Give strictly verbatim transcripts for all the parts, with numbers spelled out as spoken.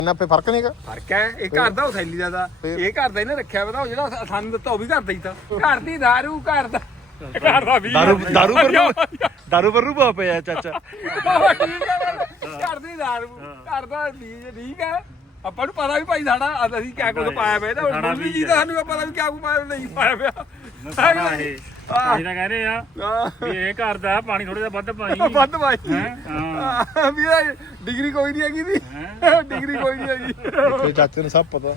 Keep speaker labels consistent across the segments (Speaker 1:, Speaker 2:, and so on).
Speaker 1: ਇਹਨਾਂ ਫੇ ਫਰਕ ਨਹੀਂਗਾ
Speaker 2: ਫਰਕ ਹੈ ਇਹ ਘਰ ਦਾ ਉਹ ਥੈਲੀ ਦਾ ਦਾ ਇਹ ਘਰ ਦਾ ਇਹਨੇ ਰੱਖਿਆ ਵਾ ਉਹ ਜਿਹੜਾ ਸਾਨੂੰ ਦਿੱਤਾ ਉਹ ਵੀ ਘਰ ਦਾ ਹੀ ਤਾਂ ਘਰ ਦੀ ਦਾਰੂ ਘਰ ਦਾ ਘਰ ਦਾ ਵੀ
Speaker 1: ਦਾਰੂ ਦਾਰੂ ਪਰ ਦਾਰੂ ਪਰ ਰੂਪਾ ਪਿਆ ਚਾਚਾ
Speaker 2: ਠੀਕ ਹੈ ਘਰ ਦੀ ਦਾਰੂ ਘਰ ਦਾ ਬੀਜ ਠੀਕ ਹੈ ਆਪਾਂ ਨੂੰ ਪਤਾ ਵੀ ਭਾਈ ਸਾਡਾ ਅਸੀਂ ਕਿਆ ਕੁਝ ਪਾਇਆ ਪਿਆ ਇਹਦਾ ਮੁੰਡੀ ਜੀ ਦਾ ਸਾਨੂੰ ਪਤਾ ਵੀ ਕਿਆ ਕੁਝ ਪਾਇਆ ਨਹੀਂ ਪਾਇਆ ਪਿਆ
Speaker 3: ਨਸਾਣਾ ਇਹ ਅਸੀਂ ਤਾਂ ਕਹਿੰਦੇ ਆ ਵੀ ਇਹ ਘਰ ਦਾ ਪਾਣੀ ਥੋੜਾ ਜਿਹਾ ਵੱਧ ਪਾਈ
Speaker 2: ਵੱਧ ਪਾਈ
Speaker 3: ਹਾਂ
Speaker 2: ਵੀ ਡਿਗਰੀ ਕੋਈ ਨਹੀਂ ਹੈਗੀ ਦੀ ਡਿਗਰੀ ਕੋਈ ਨਹੀਂ ਹੈਗੀ
Speaker 1: ਚਾਚੇ ਨੂੰ ਸਭ ਪਤਾ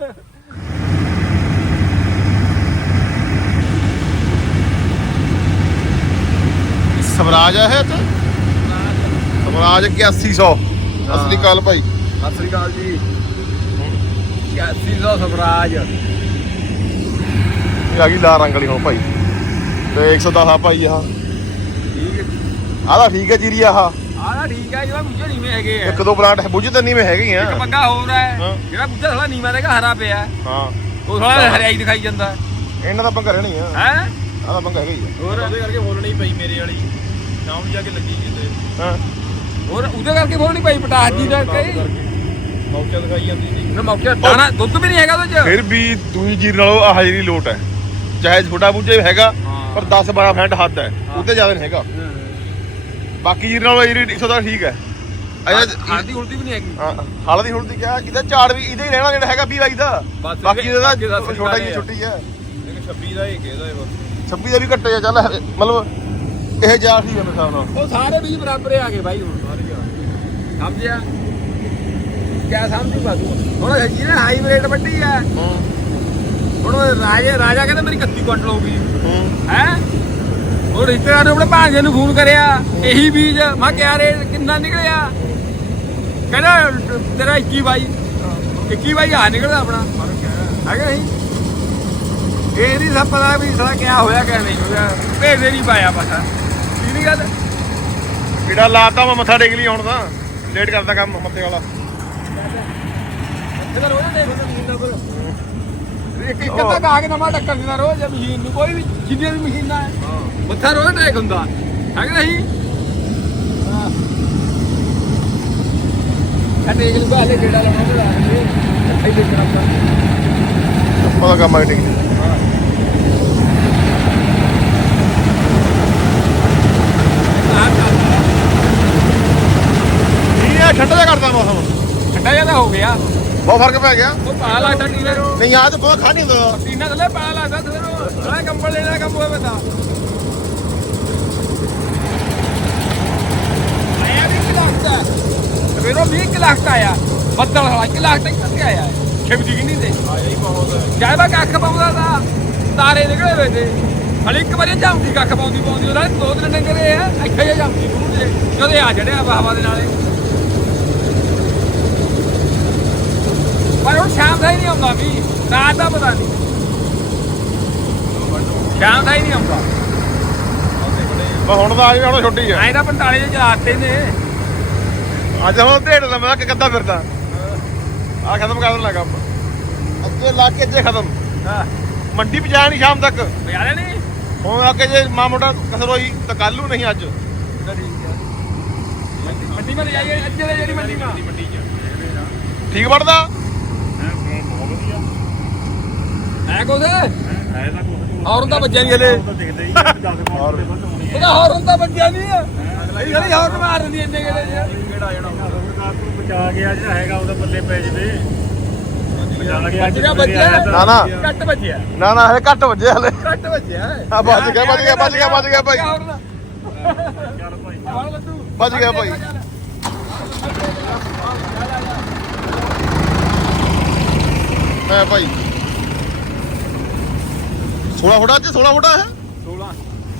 Speaker 1: ਸਵਰਾਜ ਹੈ ਇਹ ਤੇ ਸਵਰਾਜ ਇਕਿਆਸੀ ਸੌ ਸਤਿ ਸ੍ਰੀ ਅਕਾਲ ਭਾਈ
Speaker 2: ਸਤਿ ਸ੍ਰੀ ਅਕਾਲ ਜੀ ਇਕਿਆਸੀ ਸੌ ਸਵਰਾਜ
Speaker 1: ਇਹ ਆ ਗਈ ਲਾਲ ਰੰਗ ਵਾਲੀ ਹੁਣ ਭਾਈ ਤੇ ਇੱਕ ਸੌ ਦਸ ਆ ਭਾਈ ਆਹ
Speaker 2: ਠੀਕ ਹੈ
Speaker 1: ਆਹ ਤਾਂ ਠੀਕ ਹੈ ਜੀਰੀ ਆਹ
Speaker 2: ਆਹ ਠੀਕ ਹੈ ਜਿਹੜਾ ਬੁੱਝੇ ਨੀਵੇਂ ਹੈਗੇ ਆ
Speaker 1: ਇੱਕ ਦੋ ਪਲਾਂਟ ਬੁੱਝ ਤਾਂ ਨੀਵੇਂ ਹੈਗੇ ਆ
Speaker 2: ਇੱਕ ਪੰਗਾ ਹੋਰ ਹੈ ਜਿਹੜਾ ਬੁੱਝਾ ਥੋੜਾ ਨੀਵਾਂ ਦੇਗਾ ਹਰਾ ਪਿਆ
Speaker 1: ਹਾਂ
Speaker 2: ਉਹ ਥੋੜਾ ਹਰਿਆਈ ਦਿਖਾਈ ਜਾਂਦਾ
Speaker 1: ਇਹਨਾਂ ਦਾ ਪੰਗਾ ਰਹਿਣੀ ਆ
Speaker 2: ਹੈ
Speaker 1: ਆਹ ਦਾ ਪੰਗਾ ਹੈਗਾ ਹੀ ਆ
Speaker 2: ਹੋਰ
Speaker 3: ਉਹਦੇ ਕਰਕੇ ਬੋਲਣੀ ਪਈ ਮੇਰੇ ਵਾਲੀ ਸ਼ਾਮ ਜਾ ਕੇ ਲੱਗੀ ਕਿਤੇ
Speaker 1: ਹਾਂ
Speaker 2: ਹੋਰ ਉਹਦੇ ਕਰਕੇ ਬੋਲਣੀ ਪਈ ਪਟਾਸ ਜੀ ਦਾ ਕਈ
Speaker 3: ਮੌਕਾ ਦਿਖਾਈ ਜਾਂਦੀ ਸੀ
Speaker 2: ਨਾ ਮੌਕੇ ਦਾਣਾ ਦੁੱਧ ਵੀ ਨਹੀਂ ਹੈਗਾ ਉਹਦੇ ਚ
Speaker 1: ਫਿਰ ਵੀ ਦੂਜੀ ਜੀਰ ਨਾਲੋਂ ਆਹ ਜਿਹੜੀ ਲੋਟ ਹੈ ਚਾਹੇ ਛੋਟਾ ਬੁੱਝਾ ਵੀ ਹੈਗਾ ਪਰ ਦਸ ਬਾਰਾਂ ਫੈਂਟ ਹੱਦ ਹੈ ਉੱਤੇ ਜ਼ਿਆਦਾ ਨਹੀਂ ਹੈਗਾ ਬਾਕੀ ਜੀਰ ਨਾਲੋਂ ਜਿਹੜੀ ਇੱਕ ਸੌ ਦਸ ਠੀਕ ਹੈ
Speaker 2: ਹਾਲਦੀ ਉਲਟੀ ਵੀ ਨਹੀਂ ਹੈਗੀ
Speaker 1: ਹਾਂ ਹਾਲ ਦੀ ਹੁਲਦੀ ਕਿਹਾ ਕਿਤੇ ਝਾੜ ਵੀ ਇਹਦੇ ਹੀ ਰਹਿਣਾ ਜਿਹੜਾ ਹੈਗਾ ਵੀਹ ਬਾਈ ਦਾ ਬਾਕੀ ਇਹਦਾ ਛੋਟਾ ਹੀ ਛੁੱਟੀ ਹੈ
Speaker 3: ਛੱਬੀ ਦਾ ਹੀ ਕਿਹਦਾ ਹੈ ਬਸ
Speaker 1: ਛੱਬੀ ਦਾ ਵੀ ਘੱਟੇ ਆ ਚੱਲ ਮਤਲਬ ਇਹ ਜਾ ਠੀਕ ਹੈ ਮੇਰੇ ਹਿਸਾਬ ਨਾਲ
Speaker 2: ਉਹ ਸਾਰੇ ਬੀਜ ਬਰਾਬਰ ਆ ਗਏ ਬਾਈ ਹੁਣ ਸਮਝਿਆ ਕਿਆ ਸਮਝੂ ਬਾਦੂ ਹੁਣ ਜਿਹਨੇ ਹਾਈਬ੍ਰਿਡ ਵੱਢੀ ਆ ਹੁਣ ਰਾਜੇ ਰਾਜਾ ਕਹਿੰਦਾ ਮੇਰੀ ਇਕੱਤੀ ਕੁਇੰਟਲ ਹੋ ਗਈ ਹੈ ਉਹ ਰਿਸ਼ਤੇਦਾਰ ਨੇ ਆਪਣੇ ਭਾਂਜੇ ਨੂੰ ਫੋਨ ਕਰਿਆ ਇਹੀ ਬੀਜ ਮੈਂ ਕਿਹਾ ਰੇਟ ਕਿੰਨਾ ਨਿਕਲਿਆ ਕਹਿੰਦਾ ਤੇਰਾ ਇੱਕੀ ਬਾਈ ਇੱਕੀ ਬਾਈ ਆ ਨਿਕਲਦਾ ਆਪਣਾ ਹੈਗਾ ਨਹੀਂ ਇਹ ਨਹੀਂ ਸਭ ਪਤਾ ਵੀ ਸਾਲਾ ਕਿਆ ਹੋਇਆ ਕਿਆ ਨਹੀਂ ਹੋਇਆ ਭੇਜਦੇ ਨਹੀਂ ਪਾਇਆ ਪਤਾ ਕੀ ਨਹੀਂ ਗੱਲ
Speaker 1: ਕਿਹੜਾ ਲਾਤਾ ਮੈਂ ਮੱਥਾ ਟੇਕ ਲਈ ਹੁਣ ਤਾਂ ਲੇਟ ਕਰਦਾ ਕੰਮ ਮੱਥੇ ਵਾਲਾ
Speaker 2: ਇਹਦਾ ਰੋਜ਼ ਦੇਖਦਾ ਮਸ਼ੀਨ ਦਾ ਪਰ ਇੱਕ ਇੱਕ ਤੱਕ ਆ ਕੇ ਨਵਾਂ ਟੱਕਰ ਦਿੰਦਾ ਰੋਜ਼ ਮਸ਼ੀਨ ਨੂੰ ਕੋਈ ਵੀ ਜਿੰਨੀਆਂ ਵੀ ਮਸ਼ੀਨਾਂ ਹੈ ਮੱਥਾ ਰੋਜ਼ ਟੇਕ ਹੁੰਦਾ ਹੈ ਕਿ ਨਹੀਂ ਆ ਟੇਕ ਨੂੰ ਬਾਹਲੇ ਜਿਹੜਾ ਲਾਉਣਾ ਉਹ ਲਾ ਦੇ ਇੱਥੇ ਦੇਖਣਾ ਆਪਾਂ
Speaker 1: ਉਹਦਾ ਕੰਮ ਆ ਟੇਕ ਠੰਡਾ ਜਿਹਾ ਕਰਦਾ ਮੌਸਮ
Speaker 2: ਠੰਡਾ ਜਿਹਾ ਹੋ ਗਿਆ
Speaker 1: ਬਹੁਤ ਫਰਕ ਪੈ ਗਿਆ
Speaker 2: ਉਹ ਪਾ ਲੱਗਦਾ ਟੀਨੇ ਨੂੰ
Speaker 1: ਨਹੀਂ ਆ ਤਾਂ ਬਹੁਤ ਖਾ ਨਹੀਂ ਹੁੰਦਾ
Speaker 2: ਟੀਨਾ ਥੱਲੇ ਪਾ ਲੱਗਦਾ ਥੱਲੇ ਨੂੰ ਸਾਰਾ ਕੰਬਲ ਲੈਣਾ ਕੰਮ ਹੋਇਆ ਬੰਦਾ ਆਇਆ ਵੀ ਕਿ ਲੱਗਦਾ ਫਿਰ ਉਹ ਵੀਹ ਲੱਖ ਦਾ ਆਇਆ ਬੱਦਲ ਵਾਲਾ ਇੱਕ ਲੱਖ ਤੱਕ ਕਿੱਥੇ ਆਇਆ ਖਿਬਦੀ ਕਿ ਨਹੀਂ ਤੇ
Speaker 3: ਆਇਆ ਹੀ ਬਹੁਤ
Speaker 2: ਜਾਇ ਬਾ ਕੱਖ ਪਾਉਂਦਾ ਤਾਂ ਤਾਰੇ ਨਿਕਲੇ ਹੋਏ ਤੇ ਹਲੇ ਇੱਕ ਵਾਰੀ ਝਾਂਕੀ ਕੱਖ ਪਾਉਂਦੀ ਪਾਉਂਦੀ ਉਹਦਾ ਦੋ ਤਿੰਨ ਡੰਗਰੇ ਆ ਇੱਥੇ ਜਿਹਾ ਝਾਂਕੀ ਮੂੰਹ ਤੇ ਜਦੋਂ ਆ ਜੜਿਆ ਹਵਾ ਦੇ ਨਾਲੇ ਪਰ ਉਹ ਸ਼ਾਮ ਦਾ ਹੀ ਨਹੀਂ ਆਉਂਦਾ ਵੀ ਰਾਤ ਦਾ ਪਤਾ ਨਹੀਂ ਸ਼ਾਮ ਦਾ ਹੀ ਨਹੀਂ ਆਉਂਦਾ
Speaker 1: ਮੈਂ ਹੁਣ ਤਾਂ ਆ ਗਿਆ ਹੁਣ ਛੁੱਟੀ ਆ
Speaker 2: ਐਂ ਤਾਂ ਪੰਤਾਲੀ ਚ ਚਲਾਤੇ ਨੇ
Speaker 1: ਅੱਜ ਹੁਣ ਢੇੜ ਦਾ ਮੈਂ ਕਿੱਦਾਂ ਫਿਰਦਾ ਆ ਖਤਮ ਕਰ ਦੇਣਾ ਕੰਮ ਅੱਗੇ ਲਾ ਕੇ ਜੇ ਖਤਮ
Speaker 2: ਹਾਂ
Speaker 1: ਮੰਡੀ ਪਹੁੰਚਾ ਨਹੀਂ ਸ਼ਾਮ ਤੱਕ
Speaker 2: ਬਿਆਲੇ ਨਹੀਂ
Speaker 1: ਹੁਣ ਆ ਕੇ ਜੇ ਮਾਂ ਮੋਟਾ ਕਸਰ ਹੋਈ ਤਾਂ ਕੱਲ ਨੂੰ ਨਹੀਂ ਅੱਜ
Speaker 2: ਮੰਡੀ ਮੇ ਜਾਈਏ ਅੱਜ ਦੇ ਜਿਹੜੀ ਮੰਡੀ ਮਾ
Speaker 3: ਮੰਡੀ ਚ
Speaker 1: ਠੀਕ ਵੜਦਾ
Speaker 3: ਬਹੁਤ ਵਧੀਆ
Speaker 2: ਐ ਕੋਸ
Speaker 3: ਹੈ ਤਾਂ ਕੁਝ
Speaker 2: ਹੌਰਨ ਤਾਂ ਵੱਜਿਆ ਨਹੀਂ ਹਲੇ
Speaker 3: ਤਾਂ ਦਿਖਦਾ ਹੀ ਜਿਆਦਾ ਹੋਰ ਹੋਣੀ
Speaker 2: ਇਹਦਾ ਹੌਰਨ ਤਾਂ ਵੱਜਿਆ ਨਹੀਂ ਆ ਇਹ ਹਲੇ ਹੌਰਨ ਮਾਰ ਦਿੰਦੀ ਇੰਨੇ ਕਿਹੜੇ
Speaker 3: ਕਿਹੜਾ ਆ ਜਾਣਾ ਸਰਕਾਰ ਨੂੰ ਬਚਾ ਗਿਆ ਜਿਹੜਾ ਹੈਗਾ ਉਹਦਾ ਬੱਲੇ ਪੈ ਜਵੇ ਬਚਾ ਗਿਆ
Speaker 2: ਵੱਜਿਆ ਵੱਜਿਆ
Speaker 1: ਨਾ ਨਾ
Speaker 2: ਘੱਟ ਵੱਜਿਆ
Speaker 1: ਨਾ ਨਾ ਹਲੇ ਘੱਟ ਵੱਜੇ ਹਲੇ
Speaker 2: ਘੱਟ ਵੱਜਿਆ
Speaker 1: ਆ ਬਚ ਗਿਆ ਬਚ ਗਿਆ ਬਚ ਗਿਆ ਬਚ ਗਿਆ ਭਾਈ
Speaker 3: ਚੱਲ ਭਾਈ
Speaker 2: ਹੌਰਨ ਲੱਦੂ
Speaker 1: ਬਚ ਗਿਆ ਭਾਈ ਮੈਂ ਭਾਈ ਸੋਲਾਂ ਫੁੱਟਾ ਚ ਸੋਲਾਂ ਫੁੱਟਾ ਹੈ
Speaker 2: ਸੋਲਾਂ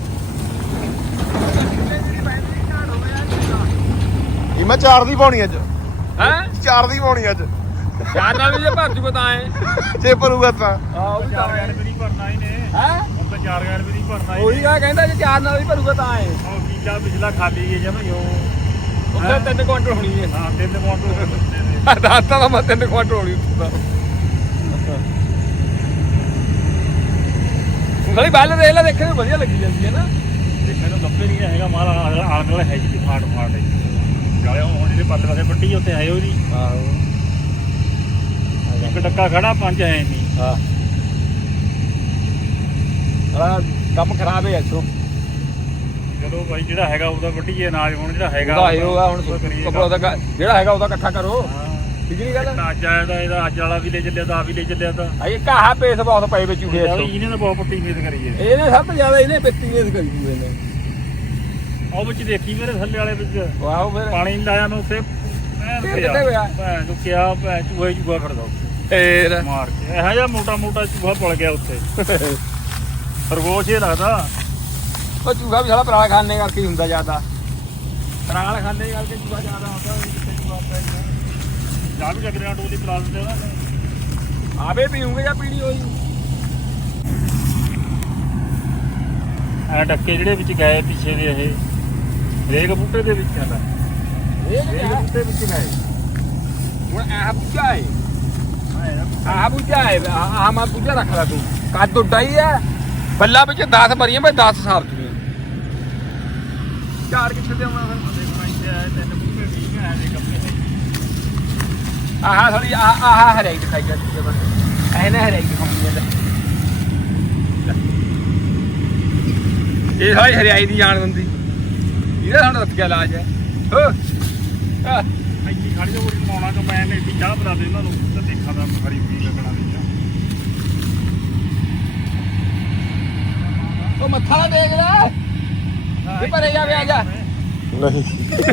Speaker 1: ਇਹ ਮੈਂ ਚਾਰ ਦੀ ਪਾਉਣੀ ਅੱਜ
Speaker 2: ਹੈ
Speaker 1: ਚਾਰ ਦੀ ਪਾਉਣੀ ਅੱਜ
Speaker 2: ਚਾਰ ਨਾਲ ਵੀ ਜੇ ਭਰ ਜੂ ਬਤਾ ਐ
Speaker 1: ਜੇ ਭਰੂਗਾ ਤਾਂ
Speaker 2: ਆਹ ਉਹ
Speaker 3: ਚਾਰ ਗੈਰ ਵੀ ਨਹੀਂ ਭਰਨਾ ਇਹਨੇ
Speaker 2: ਹੈ
Speaker 3: ਹੁਣ ਤਾਂ ਚਾਰ ਗੈਰ ਵੀ ਨਹੀਂ ਭਰਨਾ
Speaker 2: ਉਹੀ ਆ ਕਹਿੰਦਾ ਜੇ ਚਾਰ ਨਾਲ ਵੀ ਭਰੂਗਾ ਤਾਂ ਐ
Speaker 3: ਉਹ ਕੀਲਾ ਪਿਛਲਾ ਖਾਲੀ ਹੈ ਜਮਾ ਯੋ
Speaker 2: ਉੱਥੇ ਤਿੰਨ ਕੁਆਂਟਲ ਹੋਣੀ ਹੈ
Speaker 3: ਹਾਂ ਤਿੰਨ ਕੁਆਂਟਲ
Speaker 2: ਦੱਸਤਾ ਤਾਂ ਮੈਂ ਤਿੰਨ ਕੁਆਂਟਲ ਹੋਣੀ ਉੱਥੇ ਗਲੀ ਬਾਲ ਦੇ ਲੈ ਦੇਖਣ ਨੂੰ ਵਧੀਆ ਲੱਗੀ ਜਾਂਦੀ ਹੈ ਨਾ
Speaker 3: ਦੇਖਣ ਨੂੰ ਲੱਭੇ ਨਹੀਂ ਹੈਗਾ ਮਾਲ ਆਲ ਨਾਲ ਹੈ ਜੀ ਫਾਟ ਫਾਟ ਹੈ ਗਾਲੇ ਹੁਣ ਜਿਹੜੇ ਪੱਤ ਵਸੇ ਪੱਟੀ ਉੱਥੇ ਆਇਓ ਨਹੀਂ
Speaker 2: ਆਹੋ
Speaker 3: ਡੱਕਾ ਖੜਾ ਪੰਜ ਹੈ ਨਹੀਂ।
Speaker 2: ਹਾਂ ਸਾਲਾ ਕੰਮ ਖਰਾਬ ਹੈ ਇੱਥੋਂ।
Speaker 3: ਚਲੋ ਭਾਈ ਜਿਹੜਾ ਹੈਗਾ ਉਹਦਾ ਵੱਢੀਏ ਅਨਾਜ, ਹੁਣ ਜਿਹੜਾ ਹੈਗਾ
Speaker 2: ਉਹਦਾ ਇਹ ਹੋਗਾ ਹੁਣ
Speaker 3: ਕਰੀਏ
Speaker 2: ਕੱਪੜਾ ਉਹਦਾ ਜਿਹੜਾ ਹੈਗਾ ਉਹਦਾ ਇਕੱਠਾ ਕਰੋ।
Speaker 3: ਹਾਂ।
Speaker 2: ਠੀਕ ਨਹੀਂ ਗੱਲ?
Speaker 3: ਅੱਜ ਆਇਆ ਤਾਂ ਇਹਦਾ ਅੱਜ ਵਾਲਾ ਵੀ ਲੈ ਚੱਲਿਆ ਤਾਂ ਆ ਵੀ ਲੈ ਚੱਲਿਆ ਤਾਂ
Speaker 2: ਆਏ ਕਾਹਾ ਪੇਸ ਬਹੁਤ ਪਏ ਵਿੱਚ ਚੂਹੇ ਇੱਥੋਂ।
Speaker 3: ਇਹਨੇ ਤਾਂ ਬਹੁਤ ਪੱਟੀ ਮੇਦ ਕਰੀ ਹੈ।
Speaker 2: ਇਹਨੇ ਸਭ ਤੋਂ ਜ਼ਿਆਦਾ ਇਹਨੇ ਪਿੱਤੀ ਨੇ ਕਰੀ ਚੂਹੇ ਨੇ।
Speaker 3: ਉਹ ਵਿੱਚ ਦੇਖੀ ਮੇਰੇ ਥੱਲੇ ਵਾਲੇ ਵਿੱਚ
Speaker 2: ਵਾਓ ਫਿਰ
Speaker 3: ਪਾਣੀ ਨਹੀਂ ਲਾਇਆ ਮੈਂ ਉੱਥੇ
Speaker 2: ਢੇਰ ਕਿੱਥੇ ਹੋਇਆ?
Speaker 3: ਭੈਣ ਨੂੰ ਕਿਹਾ ਭੈਣ ਚੂਹਾ ਚੂਹਾ ਫਿਰਦਾ
Speaker 2: ਫੇਰ
Speaker 3: ਮਾਰ ਕੇ ਇਹੋ ਜਿਹਾ ਮੋਟਾ ਮੋਟਾ ਚੂਹਾ ਪਲ ਗਿਆ ਉੱਥੇ। ਖਰਗੋਸ਼ ਹੀ ਲੱਗਦਾ।
Speaker 2: ਉਹ ਚੂਹਾ ਵੀ ਸਾਲਾ ਪਰਾਲ ਖਾਣੇ ਕਰਕੇ ਹੀ ਹੁੰਦਾ ਜ਼ਿਆਦਾ। ਪਰਾਲ ਖਾਣੇ ਕਰਕੇ ਚੂਹਾ ਜ਼ਿਆਦਾ ਹੁੰਦਾ। ਜਿੱਥੇ ਚੂਹਾ ਪੈਂਦਾ
Speaker 3: ਜਾ ਵੀ ਜਗਰਿਆ ਟੋਲੀ ਪਲਾ ਦਿੰਦੇ ਉਹਨਾਂ ਨੇ।
Speaker 2: ਆਵੇ ਪੀਉਂਗੇ ਜਾਂ ਪੀਣੀ ਹੋਈ?
Speaker 3: ਐ ਡੱਕੇ ਜਿਹੜੇ ਵਿੱਚ ਗਏ ਪਿੱਛੇ ਦੇ ਇਹ ਰੇਗ ਬੂਟੇ ਦੇ ਵਿੱਚ ਆਂਦਾ
Speaker 2: ਇਹ
Speaker 3: ਰੇਗ ਬੂਟੇ ਵਿੱਚ ਗਏ।
Speaker 2: ਹੁਣ ਆਹ ਬੁੱਝਾ ਹੈ, ਆਹ ਬੁੱਝਾ ਹੈ, ਆਹ ਮਾ ਬੁੱਝਾ ਰੱਖ ਲੈ ਤੂੰ। ਕੱਦ ਉੱਡਾ ਹੀ ਹੈ। ਬੱਲਾ ਵਿੱਚ ਦਸ ਮਰੀਆਂ ਬਈ ਦਸ ਸਾਫ ਚੁਈਆਂ। ਚਾਰ ਕਿੱਥੇ ਦੇ ਆਉਣਾ ਫਿਰ?
Speaker 3: ਤਿੰਨ ਬੂਟੇ ਠੀਕ ਹੈ ਜੇ ਕੱਪੜੇ
Speaker 2: ਆਹ ਥੋੜੀ ਆਹ ਆਹ ਹਰਾਈ ਦਿਖਾਈ ਜਾਂਦੀ ਹੈ ਬਸ। ਐ ਨਾ ਹਰਾਈ ਦਿਖਾਉਂਦੀ ਹੈ। ਇਹ ਸਾਰੀ ਹਰਿਆਈ ਦੀ ਜਾਣ ਦਿੰਦੀ। ਇਹਦਾ ਸਾਡਾ ਰੱਖਿਆ ਇਲਾਜ ਹੈ। ਹੋ ਆ
Speaker 3: ਇੱਥੇ ਖੜੀ ਹੋ ਕੋਈ ਪਾਉਣਾ ਕੰਬਾਈਨ ਨੇ ਇੱਥੇ ਚਾਹ ਬਣਾ ਦੇ ਉਹਨਾਂ ਨੂੰ ਤਾਂ ਦੇਖਾਂ ਦਾ ਖਰੀ ਵੀ ਲੱਗਣਾ ਨਹੀਂ।
Speaker 2: ਉਹ ਮੱਥਾ ਨਾ ਦੇਖ ਲੈ। ਇਹ ਪਰੇ ਜਾਵੇ ਆ ਜਾ।
Speaker 1: ਨਹੀਂ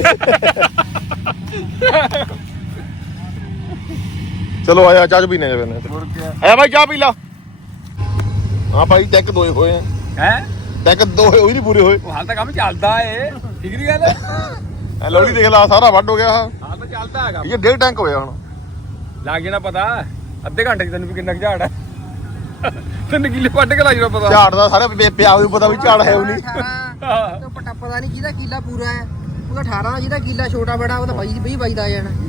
Speaker 1: ਚਲੋ ਆਇਆ ਚਾਹ ਪੀਨੇ ਜਾਵੇ ਨੇ।
Speaker 2: ਮੁੜ ਕੇ
Speaker 1: ਆਇਆ ਭਾਈ ਚਾਹ ਪੀ ਲਾ। ਹਾਂ ਭਾਈ ਟੈਕ ਦੋਏ ਹੋਏ ਆ।
Speaker 2: ਹੈ
Speaker 1: ਟੈਕ ਦੋਏ ਹੋਈ ਨਹੀਂ ਪੂਰੇ ਹੋਏ।
Speaker 2: ਉਹ ਹਾਲ ਤਾਂ ਕੰਮ ਚੱਲਦਾ ਏ। ਠੀਕ ਨਹੀਂ ਗੱਲ?
Speaker 1: ਐ ਲੋੜੀ ਦੇਖ ਲਾ ਸਾਰਾ ਵੱਢ ਹੋ ਗਿਆ।
Speaker 2: ਹਾਲ ਤਾਂ ਚੱਲਦਾ ਹੈਗਾ।
Speaker 1: ਇਹ ਡੇਢ ਟੈਂਕ ਹੋਇਆ ਹੁਣ।
Speaker 2: ਲੱਗ ਜਾਣਾ ਪਤਾ ਅੱਧੇ ਘੰਟੇ ਚ ਤੈਨੂੰ ਵੀ ਕਿੰਨਾ ਕੁ ਝਾੜ ਹੈ। ਤਿੰਨ ਕਿੱਲੇ ਵੱਢ ਕੇ ਲੱਗ ਜਾਣਾ ਪਤਾ।
Speaker 1: ਝਾੜ ਦਾ ਸਾਰੇ ਪਿਆ ਵੀ ਪਤਾ ਵੀ ਝਾੜ ਹੈ ਉਹ ਨਹੀਂ।
Speaker 4: ਤੇ ਪਟਾ ਪਤਾ ਨਹੀਂ ਕਿਹਦਾ ਕੀਲਾ ਪੂਰਾ ਹੈ। ਉਹਦਾ ਅਠਾਰਾਂ ਦਾ, ਜਿਹਦਾ ਕੀਲਾ ਛੋਟਾ ਬੜਾ ਉਹਦਾ ਬਾਈ ਵੀਹ ਬਾਈ ਦਾ ਆ ਜਾਣਾ।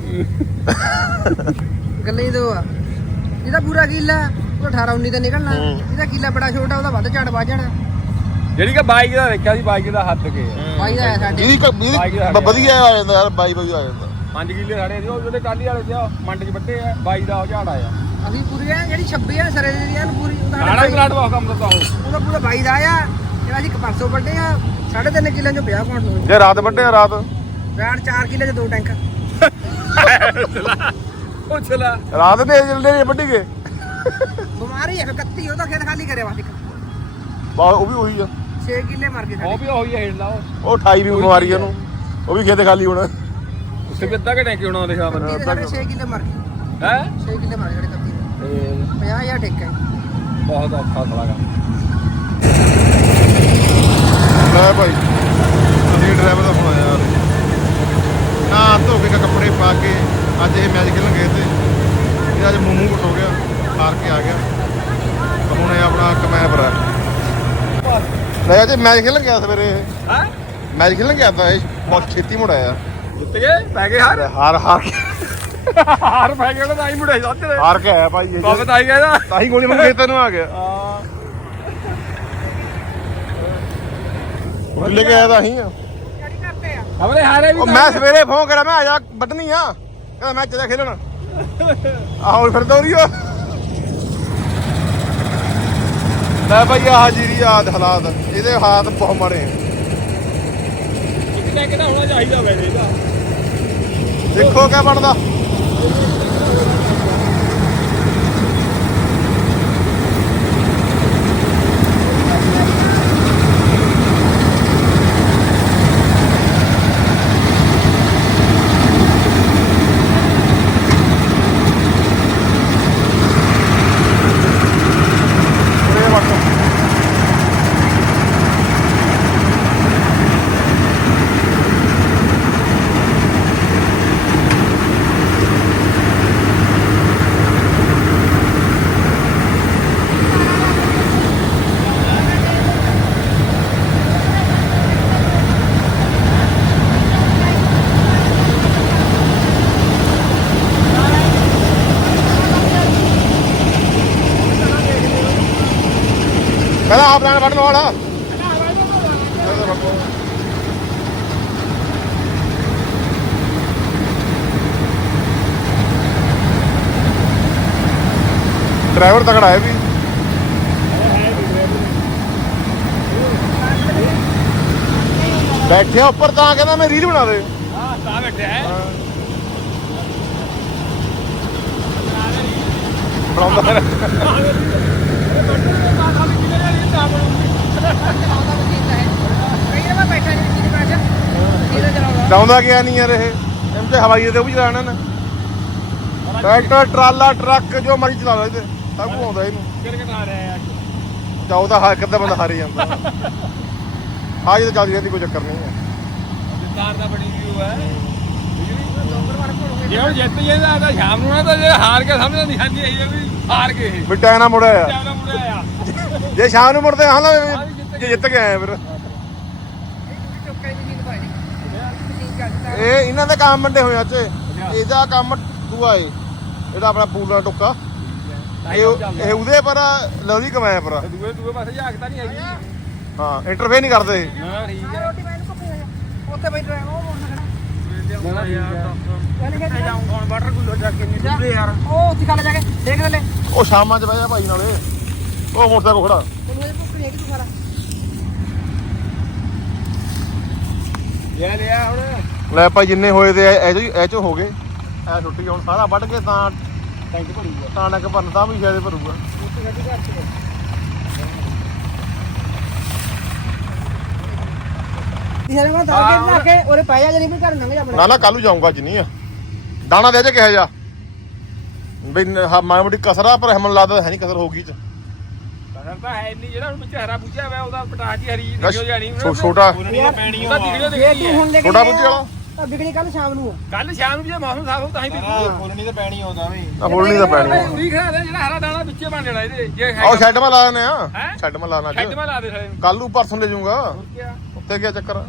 Speaker 4: ਗੱਲੇ ਹੀ ਦੋ ਆ। ਜਿਹਦਾ ਪੂਰਾ ਕੀਲਾ ਉਹਦਾ ਅਠਾਰਾਂ ਉੱਨੀ ਦਾ ਨਿਕਲਣਾ। ਜਿਹਦਾ ਕੀਲਾ ਬੜਾ ਛੋਟਾ ਉਹਦਾ ਵੱਧ ਝਾੜ ਵੱਜ ਜਾਣਾ।
Speaker 2: ਜਿਹੜੀ ਕਿ ਬਾਈਕ ਦਾ ਵੇਖਿਆ ਸੀ, ਬਾਈਕ ਦਾ ਹੱਦ ਕੇ
Speaker 4: ਬਾਈ ਦਾ ਆ ਸਾਡੇ।
Speaker 1: ਇਹਦੀ ਇਹਦੀ ਵਧੀਆ ਆ ਜਾਂਦਾ ਯਾਰ ਬਾਈ ਬਾਈ ਆ ਜਾਂਦਾ।
Speaker 2: ਪੰਜ ਕਿੱਲੇ ਸਾਡੇ ਸੀ ਉਹ ਜਿਹੜੇ ਕਾਲੀ ਵਾਲੇ ਸੀ ਉਹ ਮੰਡ ਚ ਵੱਟੇ ਆ। ਬਾਈ ਦਾ ਉਹ ਝਾੜ ਆਇਆ।
Speaker 4: ਅਸੀਂ ਪੂਰੀ ਆ ਜਿਹੜੀ ਛੱਬੀ ਆ ਸਰੇ ਦੀ ਆ ਪੂਰੀ ਉਹਦਾ
Speaker 2: ਸਾਡਾ ਹੀ ਪਲਾਟ ਬਹੁਤ ਕੰਮ ਦਿੱਤਾ ਉਹ।
Speaker 4: ਉਹਦਾ ਪੂਰਾ ਬਾਈ ਦਾ ਆ। ਜਿਹੜਾ ਅਸੀਂ ਪਰਸੋਂ ਵੱਡੇ ਆ ਸਾਢੇ ਤਿੰਨ ਕਿੱਲਿਆਂ ਚੋਂ ਪੰਜਾਹ ਕੁਆਂਟਲ ਹੋਏ।
Speaker 1: ਜੇ ਰਾਤ ਵੱਢੇ ਆ ਰਾਤ
Speaker 4: ਰਾਤ ਚਾਰ ਕਿੱਲੇ ਚ ਦੋ ਟੈਂਕ।
Speaker 2: ਉਹ ਚਲਾ
Speaker 1: ਰਾਤ ਨੇ ਜਲਦੇ ਵੱਢੀ ਗਏ।
Speaker 4: ਬਿਮਾਰੀ ਹੈ ਇਕੱਤੀ ਉਹਦਾ ਖੇਤ ਖਾਲੀ ਕਰਿਆ ਵਾ ਇੱਕ।
Speaker 1: ਬਾ ਉਹ ਵੀ ਉਹੀ ਆ।
Speaker 4: ਛੇ ਕਿੱਲੇ ਮਰ ਗਏ
Speaker 2: ਉਹ
Speaker 4: ਸਾਡੇ।
Speaker 2: ਵੀ ਉਹੀ ਹੇਠ ਲਾ ਉਹ
Speaker 1: ਉਹ ਅਠਾਈ ਵੀ ਬਿਮਾਰੀ ਉਹਨੂੰ। ਉਹ ਵੀ ਖੇਤੇ ਖਾਲੀ ਹੋਣਾ।
Speaker 2: ਉੱਥੇ ਵੀ ਅੱਧਾ ਘੰਟੇ ਕਿਉਂ ਨਾ ਲਿਖਾ ਮੈਨੂੰ
Speaker 4: ਕੱਤੀ ਦੇ ਸਾਡੇ ਛੇ ਕਿੱਲੇ ਮਰ ਗਏ।
Speaker 2: ਹੈ
Speaker 4: ਛੇ ਕਿੱਲੇ ਮਰ ਗਏ ਸਾਡੇ ਕੱਤੀ ਦੇ। ਪੰਜਾਹ ਹਜ਼ਾਰ ਠੇਕਾ ਹੈ।
Speaker 2: ਬਹੁਤ ਔਖਾ ਸਲਾਗਾ।
Speaker 1: ਲੈ ਭਾਈ ਅਸੀਂ ਡਰਾਈਵਰ ਦਾ ਫੋਨ ਆਇਆ ਯਾਰ। ਨਾ ਧੋ ਕੇ ਕੱਪੜੇ ਪਾ ਕੇ ਅੱਜ ਇਹ ਮੈਚ ਖੇਲਣ ਗਏ ਤੇ ਇਹ ਅੱਜ ਮੂੰਹ ਮੂੰਹ ਹੋ ਗਿਆ। ਮਾਰ ਕੇ ਆ ਗਿਆ। ਹੁਣ ਇਹ ਆਪਣਾ ਕਮੈਨ ਪਰ ਲੈ ਅੱਜ ਮੈਚ ਖੇਲਣ ਗਿਆ ਸਵੇਰੇ ਇਹ।
Speaker 2: ਹੈ
Speaker 1: ਮੈਚ ਖੇਲਣ ਗਿਆ ਤਾਂ ਇਹ ਬਹੁਤ ਛੇਤੀ ਮੁੜ ਆਇਆ।
Speaker 2: ਜਿੱਤ ਗਏ ਪੈ ਗਏ ਹਾਰ
Speaker 1: ਹਾਰ ਹਾਰ ਕੇ
Speaker 2: ਹਾਰ ਪੈ ਗਏ ਤਾਂ ਹੀ ਮੁੜੇ ਜਾਂਦੇ
Speaker 1: ਹਾਰ ਕੇ ਆਇਆ ਭਾਈ ਇਹ।
Speaker 2: ਬਾਬਾ ਤਾਂ ਆਈ ਗਿਆ ਨਾ।
Speaker 1: ਤਾਂ ਹੀ ਗੋਲੀ ਮੰਗ ਕੇ ਤੈਨੂੰ ਆ ਗਿਆ। ਲੈ ਕੇ ਆਇਆ ਤਾਂ ਹੀ ਆ।
Speaker 4: ਕਿਹੜੀ ਕਰਦੇ ਆ?
Speaker 2: ਹਮਰੇ ਹਾਰੇ ਵੀ
Speaker 1: ਉਹ ਮੈਂ ਸਵੇਰੇ ਫੋਨ ਕਰਾਂ ਮੈਂ ਆ ਜਾ ਵੱਢਣੀ ਆ। ਕਹਿੰਦਾ ਮੈਂ ਚੱਲਿਆ ਖੇਲਣ। ਆਹੋ ਫਿਰ ਦੌੜੀਓ। ਲੈ ਭਾਈ ਆਹ ਜੀਰੀ ਆ ਹਾਲਾਤ ਇਹਦੇ ਹਾਲਾਤ ਬਹੁਤ ਮਾੜੇ ਆ।
Speaker 2: ਇੱਕ ਲੈ ਕੇ ਨਾ ਹੋਣਾ ਚਾਹੀਦਾ ਵੈਸੇ ਇਹਦਾ।
Speaker 1: ਦੇਖੋ ਕਿਆ ਬਣਦਾ। ਕਹਿੰਦਾ ਆਪ ਨਾਲ ਵੱਢਣ ਵਾਲਾ। ਡਰਾਈਵਰ ਤਕੜਾ ਹੈ ਵੀ ਬੈਠਿਆ ਉੱਪਰ ਤਾਂ ਕਹਿੰਦਾ ਮੈਂ ਰੀਲ ਬਣਾ ਦੇ
Speaker 2: ਹਾਂ ਤਾਂ ਬੈਠਿਆ ਹੈ
Speaker 1: ਬਣਾਉਂਦਾ ਚਾਹੁੰਦਾ ਗਿਆ ਨਹੀਂ ਯਾਰ ਇਹ ਇਹਨਾਂ ਤੇ ਹਵਾਈ ਤੇ ਉਹ ਵੀ ਚਲਾਣਾ ਨਾ ਟਰੈਕਟਰ ਟਰਾਲਾ ਟਰੱਕ ਜੋ ਮਰਜ਼ੀ ਚਲਾ ਲਓ ਇਹਦੇ ਸਭ ਕੁਝ ਆਉਂਦਾ ਇਹਨੂੰ
Speaker 2: ਕਿਰਕਟ ਆ ਰਿਹਾ ਹੈ
Speaker 1: ਚਾਹੁੰਦਾ ਹਰ ਅੱਧਾ ਬੰਦਾ ਹਾਰ ਹੀ ਜਾਂਦਾ ਹਾਂ ਇਹ ਤਾਂ ਚੱਲਦੀ ਰਹਿੰਦੀ ਕੋਈ ਚੱਕਰ ਨਹੀਂ ਹੈ
Speaker 2: ਕਾਰ ਦਾ ਬਣੀ ਵੀਊ ਹੈ ਜੇ ਹੁਣ ਜਿੱਤ ਜਾਂਦਾ ਤਾਂ ਸ਼ਾਮ ਨੂੰ ਨਾ ਤਾਂ ਜੇ ਹਾਰ ਕੇ ਸਮਝ ਨਹੀਂ ਆਉਂਦੀ ਇਹ ਵੀ ਹਾਰ ਗਏ ਇਹ
Speaker 1: ਵੀ ਟਾਈਮ ਨਾ ਮੁੜਿਆ ਆ
Speaker 2: ਜਿਆਦਾ ਮੁੜਿਆ ਆ
Speaker 1: ਜੇ ਸ਼ਾਮ ਨੂੰ ਮੁੜਦੇ ਹਾਂ ਨਾ ਜੇ ਜਿੱਤ ਕੇ ਆਏ ਫਿਰ ਇਹ ਇਹਨਾਂ ਦੇ ਕੰਮ ਮੰਡੇ ਹੋਏ ਅੱਜ ਇਹਦਾ ਕੰਮ ਦੂਆ ਏ ਇਹਦਾ ਆਪਣਾ ਪੂਲਾ ਟੁੱਕਾ ਇਹ ਇਹ ਉਹਦੇ ਪਰ ਲਵਲੀ ਕਮਾਇਆ ਪਰ
Speaker 2: ਦੂਏ ਦੂਏ ਪਾਸੇ ਝਾਕਦਾ ਨਹੀਂ ਹੈਗੀ
Speaker 1: ਹਾਂ ਇੰਟਰਫੇਅਰ ਨਹੀਂ ਕਰਦੇ
Speaker 2: ਨਾ ਠੀਕ ਹੈ
Speaker 4: ਰੋਟੀ ਮੈਂ ਇਹਨੂੰ ਕੱਪੀ ਉੱਥੇ ਬੈਠ ਰਿਹਾ ਉਹ ਮੋੜ
Speaker 2: ਨਾ ਯਾਰ
Speaker 4: ਲੱਗਣਾ
Speaker 2: ਜਾਉਂ ਹੁਣ ਵਾਟਰ ਕੂਲਰ ਜਾ ਕੇ ਨਹੀਂ ਦੂਰੇ ਯਾਰ
Speaker 4: ਉਹ ਉੱਥੇ ਖਾ ਜਾ ਕੇ ਦੇਖ ਲੈ
Speaker 1: ਉਹ ਸ਼ਾਮਾਂ ਚ ਬਹਿ ਜਾ ਭਾਈ ਨਾਲੇ ਉਹ ਮੋਟਰਸਾਈਕਲ ਖੜਾ
Speaker 4: ਤੈਨੂੰ ਇਹ ਭੁੱਖ ਨਹੀਂ ਹੈਗੀ ਤੂੰ ਖਾਲਾ
Speaker 2: ਲੈ ਲਿਆ ਹੁਣ
Speaker 1: ਲੈ ਭਾਈ ਜਿੰਨੇ ਹੋਏ ਤੇ ਐ ਜੋ ਐ ਚੋ ਹੋ ਗਏ ਐ ਛੁੱਟੀ ਹੁਣ ਸਾਰਾ ਵੱਢ ਕੇ ਤਾਂ
Speaker 2: ਟੈਂਕ ਭਰੂਗਾ
Speaker 1: ਤਾਂ ਨੱਕ ਭਰਨ ਤਾਂ ਵੀ ਸ਼ਾਇਦ ਭਰੂਗਾ
Speaker 4: ਉੱਥੇ ਗੱਡੀ ਘਰ ਚ ਇਹਨੇ ਮੈਂ ਤਾਂ ਕੇ ਲਾ ਕੇ ਉਹਰੇ ਪਾਇਆ ਜਣੀ ਵੀ ਘਰ ਲੰਘ ਜਾ
Speaker 1: ਨਾ ਨਾ ਕੱਲ ਨੂੰ ਜਾਊਂਗਾ ਅੱਜ ਨਹੀਂ ਆ ਦਾਣਾ ਦੇ ਜੇ ਕਿਹਾ ਜਾ ਵੀ ਮਾੜੀ ਮੋਟੀ ਕਸਰਾ ਪਰ ਹਮਨ ਲੱਗਦਾ ਹੈ ਨਹੀਂ ਕਸਰ ਹੋ ਗਈ ਚ
Speaker 2: ਕਸਰ ਤਾਂ ਹੈ ਨਹੀਂ ਜਿਹੜਾ ਹੁਣ ਵਿੱਚ ਹਰਾ ਬੁੱਝਿਆ ਹੋਇਆ ਉਹਦਾ ਪਟਾਸ ਜੀ ਹਰੀ ਨਿਕਲ ਜਾਣੀ
Speaker 1: ਛੋ- ਛੋਟਾ
Speaker 2: ਪੈਣੀ ਉਹਦਾ ਦਿਖੜਿਓ
Speaker 4: ਜੇ ਤੂੰ ਹੁਣ ਲੈ ਕੇ
Speaker 1: ਛੋਟਾ ਬੁੱਝੀ ਵਾਲਾ
Speaker 4: ਤਾਂ ਵਿਗੜੀ ਕੱਲ ਸ਼ਾਮ ਨੂੰ
Speaker 2: ਕੱਲ ਸ਼ਾਮ ਨੂੰ ਜੇ ਮੌਸਮ ਸਾਫ ਹੋ ਤਾਂ ਹੀ ਵੀ
Speaker 3: ਫੁੱਲਣੀ ਤਾਂ ਪੈਣੀ ਆਉਂਦਾ ਵੀ
Speaker 1: ਆ ਹੋਣੀ ਤਾਂ ਪੈਣੀ
Speaker 2: ਉਰੀ ਖੜਾ ਦੇ ਜਿਹੜਾ ਹਰਾ ਦਾਣਾ ਵਿੱਚੇ ਬਣ ਜਾਣਾ ਇਹਦੇ ਜੇ
Speaker 1: ਆਹ ਸ਼ੈੱਡ ਮੈਂ ਲਾ ਦਿੰਦੇ ਆ
Speaker 2: ਹੈਂ?
Speaker 1: ਸ਼ੈੱਡ ਮੈਂ ਲਾਣਾ
Speaker 2: ਛੱਡ
Speaker 1: ਅੱਜ
Speaker 2: ਮੈਂ ਲਾ ਦੇ ਸਾਲੇ ਨੂੰ
Speaker 1: ਕੱਲ ਨੂੰ ਪਰਸੋਂ ਲੈ ਜਾਊਂਗਾ
Speaker 2: ਹੋਰ ਕੀ ਆ
Speaker 1: ਉੱਤੇ ਕੀ ਚੱਕਰ ਆ?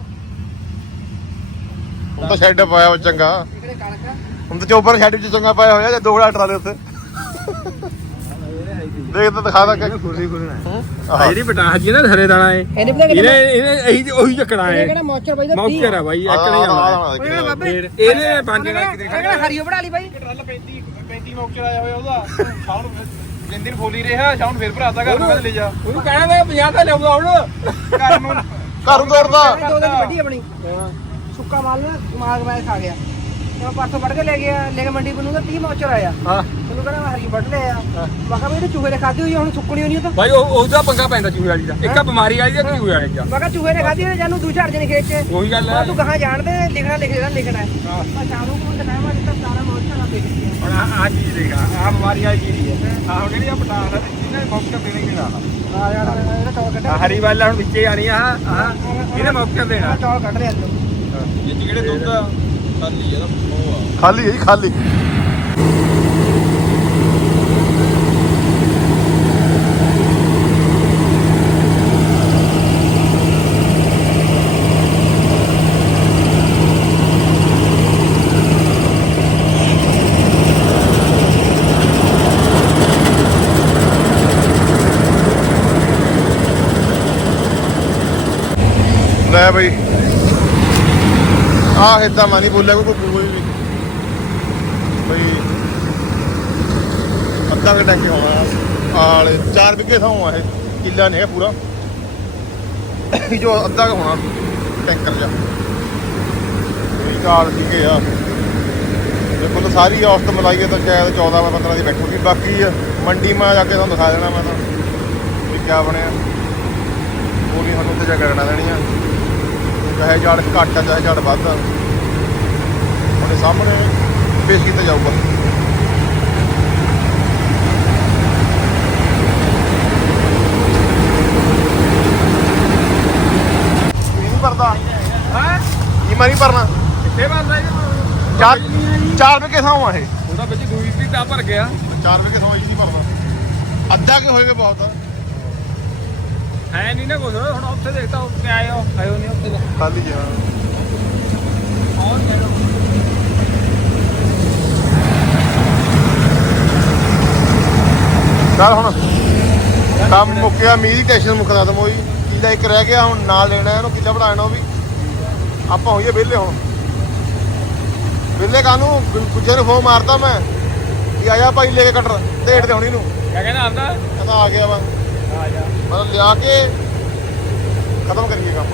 Speaker 1: ਹੁਣ ਤਾਂ ਸ਼ੈੱਡ ਪਾਇਆ ਹੋਇਆ ਚੰਗਾ
Speaker 4: ਵਿਗੜੇ ਕਣਕ
Speaker 1: ਹੁਣ ਤਾਂ ਚੋਪਰ ਸ਼ੈੱਡ ਵਿੱਚ ਚੰਗਾ ਪਾਇਆ ਹੋਇਆ ਜੇ ਦੋ ਘੜਾ ਟਰਾਲੇ ਉੱਤੇ ਦੇਖ ਤਾਂ ਦਿਖਾ ਦਾ ਕਿ
Speaker 2: ਖੁਰਲੀ ਖੁਰਨਾ
Speaker 1: ਆਹ
Speaker 2: ਜਿਹੜੀ ਪਟਾਸ ਜੀ ਨਾ ਹਰੇ ਦਾਣਾ ਇਹ
Speaker 4: ਇਹਨੇ ਪਤਾ
Speaker 2: ਇਹਨੇ ਇਹਨੇ ਇਹੀ ਉਹੀ ਚੱਕਣਾ
Speaker 4: ਇਹ
Speaker 2: ਹੈ
Speaker 4: ਕਿਹੜਾ ਮੌਚਰ ਬਾਈ ਦਾ
Speaker 2: ਮੌਕਰ ਆ ਬਾਈ ਇੱਕਣੇ ਆਉਣਾ
Speaker 4: ਓਏ ਬਾਬੇ
Speaker 2: ਫਿਰ ਇਹਨੇ ਪੰਜ ਨਾਲ ਕਿਤੇ
Speaker 4: ਇਹ ਕਿਹੜਾ ਹਰੀਓ ਬਣਾ ਲਈ ਬਾਈ
Speaker 3: ਟਰੱਲ ਪੈਂਤੀ ਪੈਂਤੀ ਮੌਕੇ ਆਇਆ ਹੋਇਆ ਉਹਦਾ ਸ਼ਾਮ ਨੂੰ ਜਿੰਨ ਦਿਨ ਫੋਲੀ ਰਿਹਾ ਸ਼ਾਮ ਨੂੰ ਫੇਰ ਭਰਾਤਾ ਘਰ ਨੂੰ ਲੈ ਜਾ
Speaker 2: ਉਹਨੂੰ ਕਹਿਣਾ ਮੈਂ ਪੰਜਾਹ ਤਾਂ ਲਿਆਉਂਦਾ ਹੁਣ
Speaker 3: ਘਰ ਨੂੰ
Speaker 1: ਘਰ ਨੂੰ ਤੋੜਦਾ
Speaker 4: ਦੋ ਦਿਨ ਵੱਡੀ ਆਪਣੀ ਸੁੱਕਾ ਮਾਲ ਨਾ ਦਿਮਾਗ ਮੈਂ ਖਾ ਗਿਆ ਮੈਂ ਪਰਸੋਂ ਵੱਢ ਕੇ ਲੈ ਗਿਆ ਲੈ ਕੇ ਮੰਡੀ ਬਣੂਗਾ ਤੀਹ ਮੌਚਰ ਆਇਆ
Speaker 2: ਹਾਂ
Speaker 4: ਤੈਨੂੰ ਕਹਿੰਦਾ ਮੈਂ ਹਰੀ ਵੱਢ ਲਿਆ ਮੈਂ ਕਿਹਾ ਵੀ ਇਹ ਚੂਹੇ ਨੇ ਖਾਧੀ ਹੋਈ ਆ, ਹੁਣ ਸੁੱਕਣੀ ਹੋਣੀ ਉਹ ਤਾਂ
Speaker 2: ਭਾਈ ਉਹ ਉਹਦਾ ਪੰਗਾ ਪੈਂਦਾ ਚੂਹੇ ਵਾਲੀ ਦਾ ਇੱਕ ਆ ਬਿਮਾਰੀ ਵਾਲੀ ਦਾ ਚੂਹੇ ਵਾਲੀ ਦਾ
Speaker 4: ਮੈਂ ਕਿਹਾ ਚੂਹੇ ਨੇ ਖਾਧੀ ਹੋਈ ਜਾਨੂੰ ਦੂ ਝੜ ਜਣੇ ਖੇਤ 'ਚ
Speaker 2: ਉਹੀ ਗੱਲ
Speaker 4: ਮੈਂ
Speaker 2: ਹੈ
Speaker 4: ਤੂੰ ਕਹਾਂ ਜਾਣਦੇ ਲਿਖਣਾ ਲਿਖ ਦੇਣਾ ਲਿਖਣਾ ਹੈ ਮੈਂ ਸ਼ਾਮ ਨੂੰ ਕੋਈ ਟਾਈਮ ਆ ਜਿੱਦਾਂ ਸਾਰਾ ਮੌਚਰ ਨਾਲ ਦੇਖ ਲਿਆ
Speaker 2: ਹੁਣ ਆ ਆ ਚੀਜ਼ ਦੇਖਾ ਆ ਬਿਮਾਰੀ ਵਾਲੀ ਚੀਜ਼ ਹੈ ਆ ਹੁਣ ਜਿਹੜੀ ਆ ਪਟਾਸ ਹੈ ਇਹਨੇ ਮੌਕਾ ਦੇਣਾ ਹੀ ਦੇਣਾ
Speaker 4: ਆ ਯਾਰ ਇਹਦਾ ਚੌਲ ਕੱਢਿਆ
Speaker 2: ਆ ਹਰੀ ਵਾਲਾ ਹੁਣ ਵਿੱਚੇ ਆਣੀ ਆ ਆ ਇਹਨੇ ਮੌਕਾ ਦੇਣਾ
Speaker 4: ਚੌਲ ਕੱਢ ਰਿਹਾ ਅੱਜ
Speaker 3: ਇਹ ਜਿਹੜੇ ਦੁੱਧ ਆ ਖਾਲੀ ਇਹਦਾ ਉਹ ਆ
Speaker 1: ਖਾਲੀ ਹੈ ਜੀ ਖਾਲੀ ਲੈ ਬਈ ਆਹ ਏਦਾਂ ਮੈਂ ਨਹੀਂ ਬੋਲਿਆ ਕੋਈ ਕੋਈ ਵੀ ਬਈ ਅੱਧਾ ਕੁ ਟੈਂਕੀ ਹੋਣਾ ਆਲੇ ਚਾਰ ਵਿਗੇ ਥਾਂ ਆ ਇਹ ਕਿੱਲਾ ਨਹੀਂ ਹੈ ਪੂਰਾ ਜੋ ਅੱਧਾ ਕੁ ਹੋਣਾ ਟੈਂਕਰ ਜਾ ਇਹ ਚਾਰ ਸੀਗੇ ਆ ਜੇ ਕੁੱਲ ਸਾਰੀ ਔਸਤ ਮਿਲਾਈਏ ਤਾਂ ਸ਼ਾਇਦ ਚੌਦਾਂ ਮੈਂ ਪੰਦਰਾਂ ਦੀ ਬੈਠੂਗੀ ਬਾਕੀ ਮੰਡੀ ਮੈਂ ਜਾ ਕੇ ਤੁਹਾਨੂੰ ਦਿਖਾ ਦੇਣਾ ਮੈਂ ਤਾਂ ਵੀ ਕਿਆ ਬਣਿਆ ਉਹ ਨਹੀਂ ਸਾਨੂੰ ਉੱਤੇ ਜਾ ਕੇ ਕਰਨਾ ਦੇਣੀਆਂ ਚਾਹੇ ਝਾੜ ਘੱਟ ਆ ਚਾਹੇ ਝਾੜ ਵੱਧ ਆ ਉਹਦੇ ਸਾਹਮਣੇ ਪੇਸ਼ ਕੀਤਾ ਜਾਊਗਾ ਨਹੀਂ ਭਰਦਾ
Speaker 2: ਹਾਂ
Speaker 1: ਕੀ ਮੈਂ ਨਹੀਂ ਭਰਨਾ
Speaker 2: ਕਿੱਥੇ ਬੰਦਾ ਇਹ
Speaker 1: ਚਾਰ ਚਾਰ ਵਿਗੇ ਥਾਂ ਆ ਇਹ
Speaker 2: ਉਹਦਾ ਵਿੱਚ ਦੂਈ ਦੀ ਤਾਂ ਭਰ ਗਿਆ
Speaker 1: ਚਾਰ ਵਿਗੇ ਥਾਂ ਹੀ ਨਹੀਂ ਭਰਦਾ ਅੱਧਾ ਕਿ ਹੋਏਗਾ ਬਹੁਤ ਆ
Speaker 2: ਹੈ ਨਹੀਂ ਨਾ ਕੁਝ ਹੁਣ ਉੱਥੇ ਦੇਖਤਾ ਉੱਥੇ ਆਇਓ ਆਇਓ ਨਹੀਂ ਉੱਥੇ ਦਾ
Speaker 1: ਖਾਲੀ ਜੀ ਹਾਂ
Speaker 2: ਔਰ ਕਹਿ ਲਓ
Speaker 1: ਚੱਲ ਹੁਣ ਕੰਮ ਮੁੱਕਿਆ ਮੀਂਹ ਦੀ ਟੈਨਸ਼ਨ ਮੁੱਕਦਾ ਖਤਮ ਹੋਈ ਕਿੱਲਾ ਇੱਕ ਰਹਿ ਗਿਆ ਹੁਣ ਨਾਲ ਲੈਣਾ ਇਹਨੂੰ ਕਿੱਲਾ ਬਣਾਉਣਾ ਉਹ ਵੀ ਆਪਾਂ ਹੋਈਏ ਵਿਹਲੇ ਹੁਣ ਵਿਹਲੇ ਕਾਹਨੂੰ ਗੁੱਜੇ ਨੂੰ ਫੋਨ ਮਾਰਦਾ ਮੈਂ ਇਹ ਆਇਆ ਭਾਈ ਲੈ ਕੇ ਕਟਰ ਢੇੜ ਤੇ ਹੁਣੀ ਨੂੰ
Speaker 2: ਕਿਆ ਕਹਿੰਦਾ ਆਂਦਾ
Speaker 1: ਕਹਿੰਦਾ ਆ ਗਿਆ ਵਾ
Speaker 2: ਆ ਜਾ
Speaker 1: ਮਤਲਬ ਲਿਆ ਕੇ ਖਤਮ ਕਰੀਏ ਕੰਮ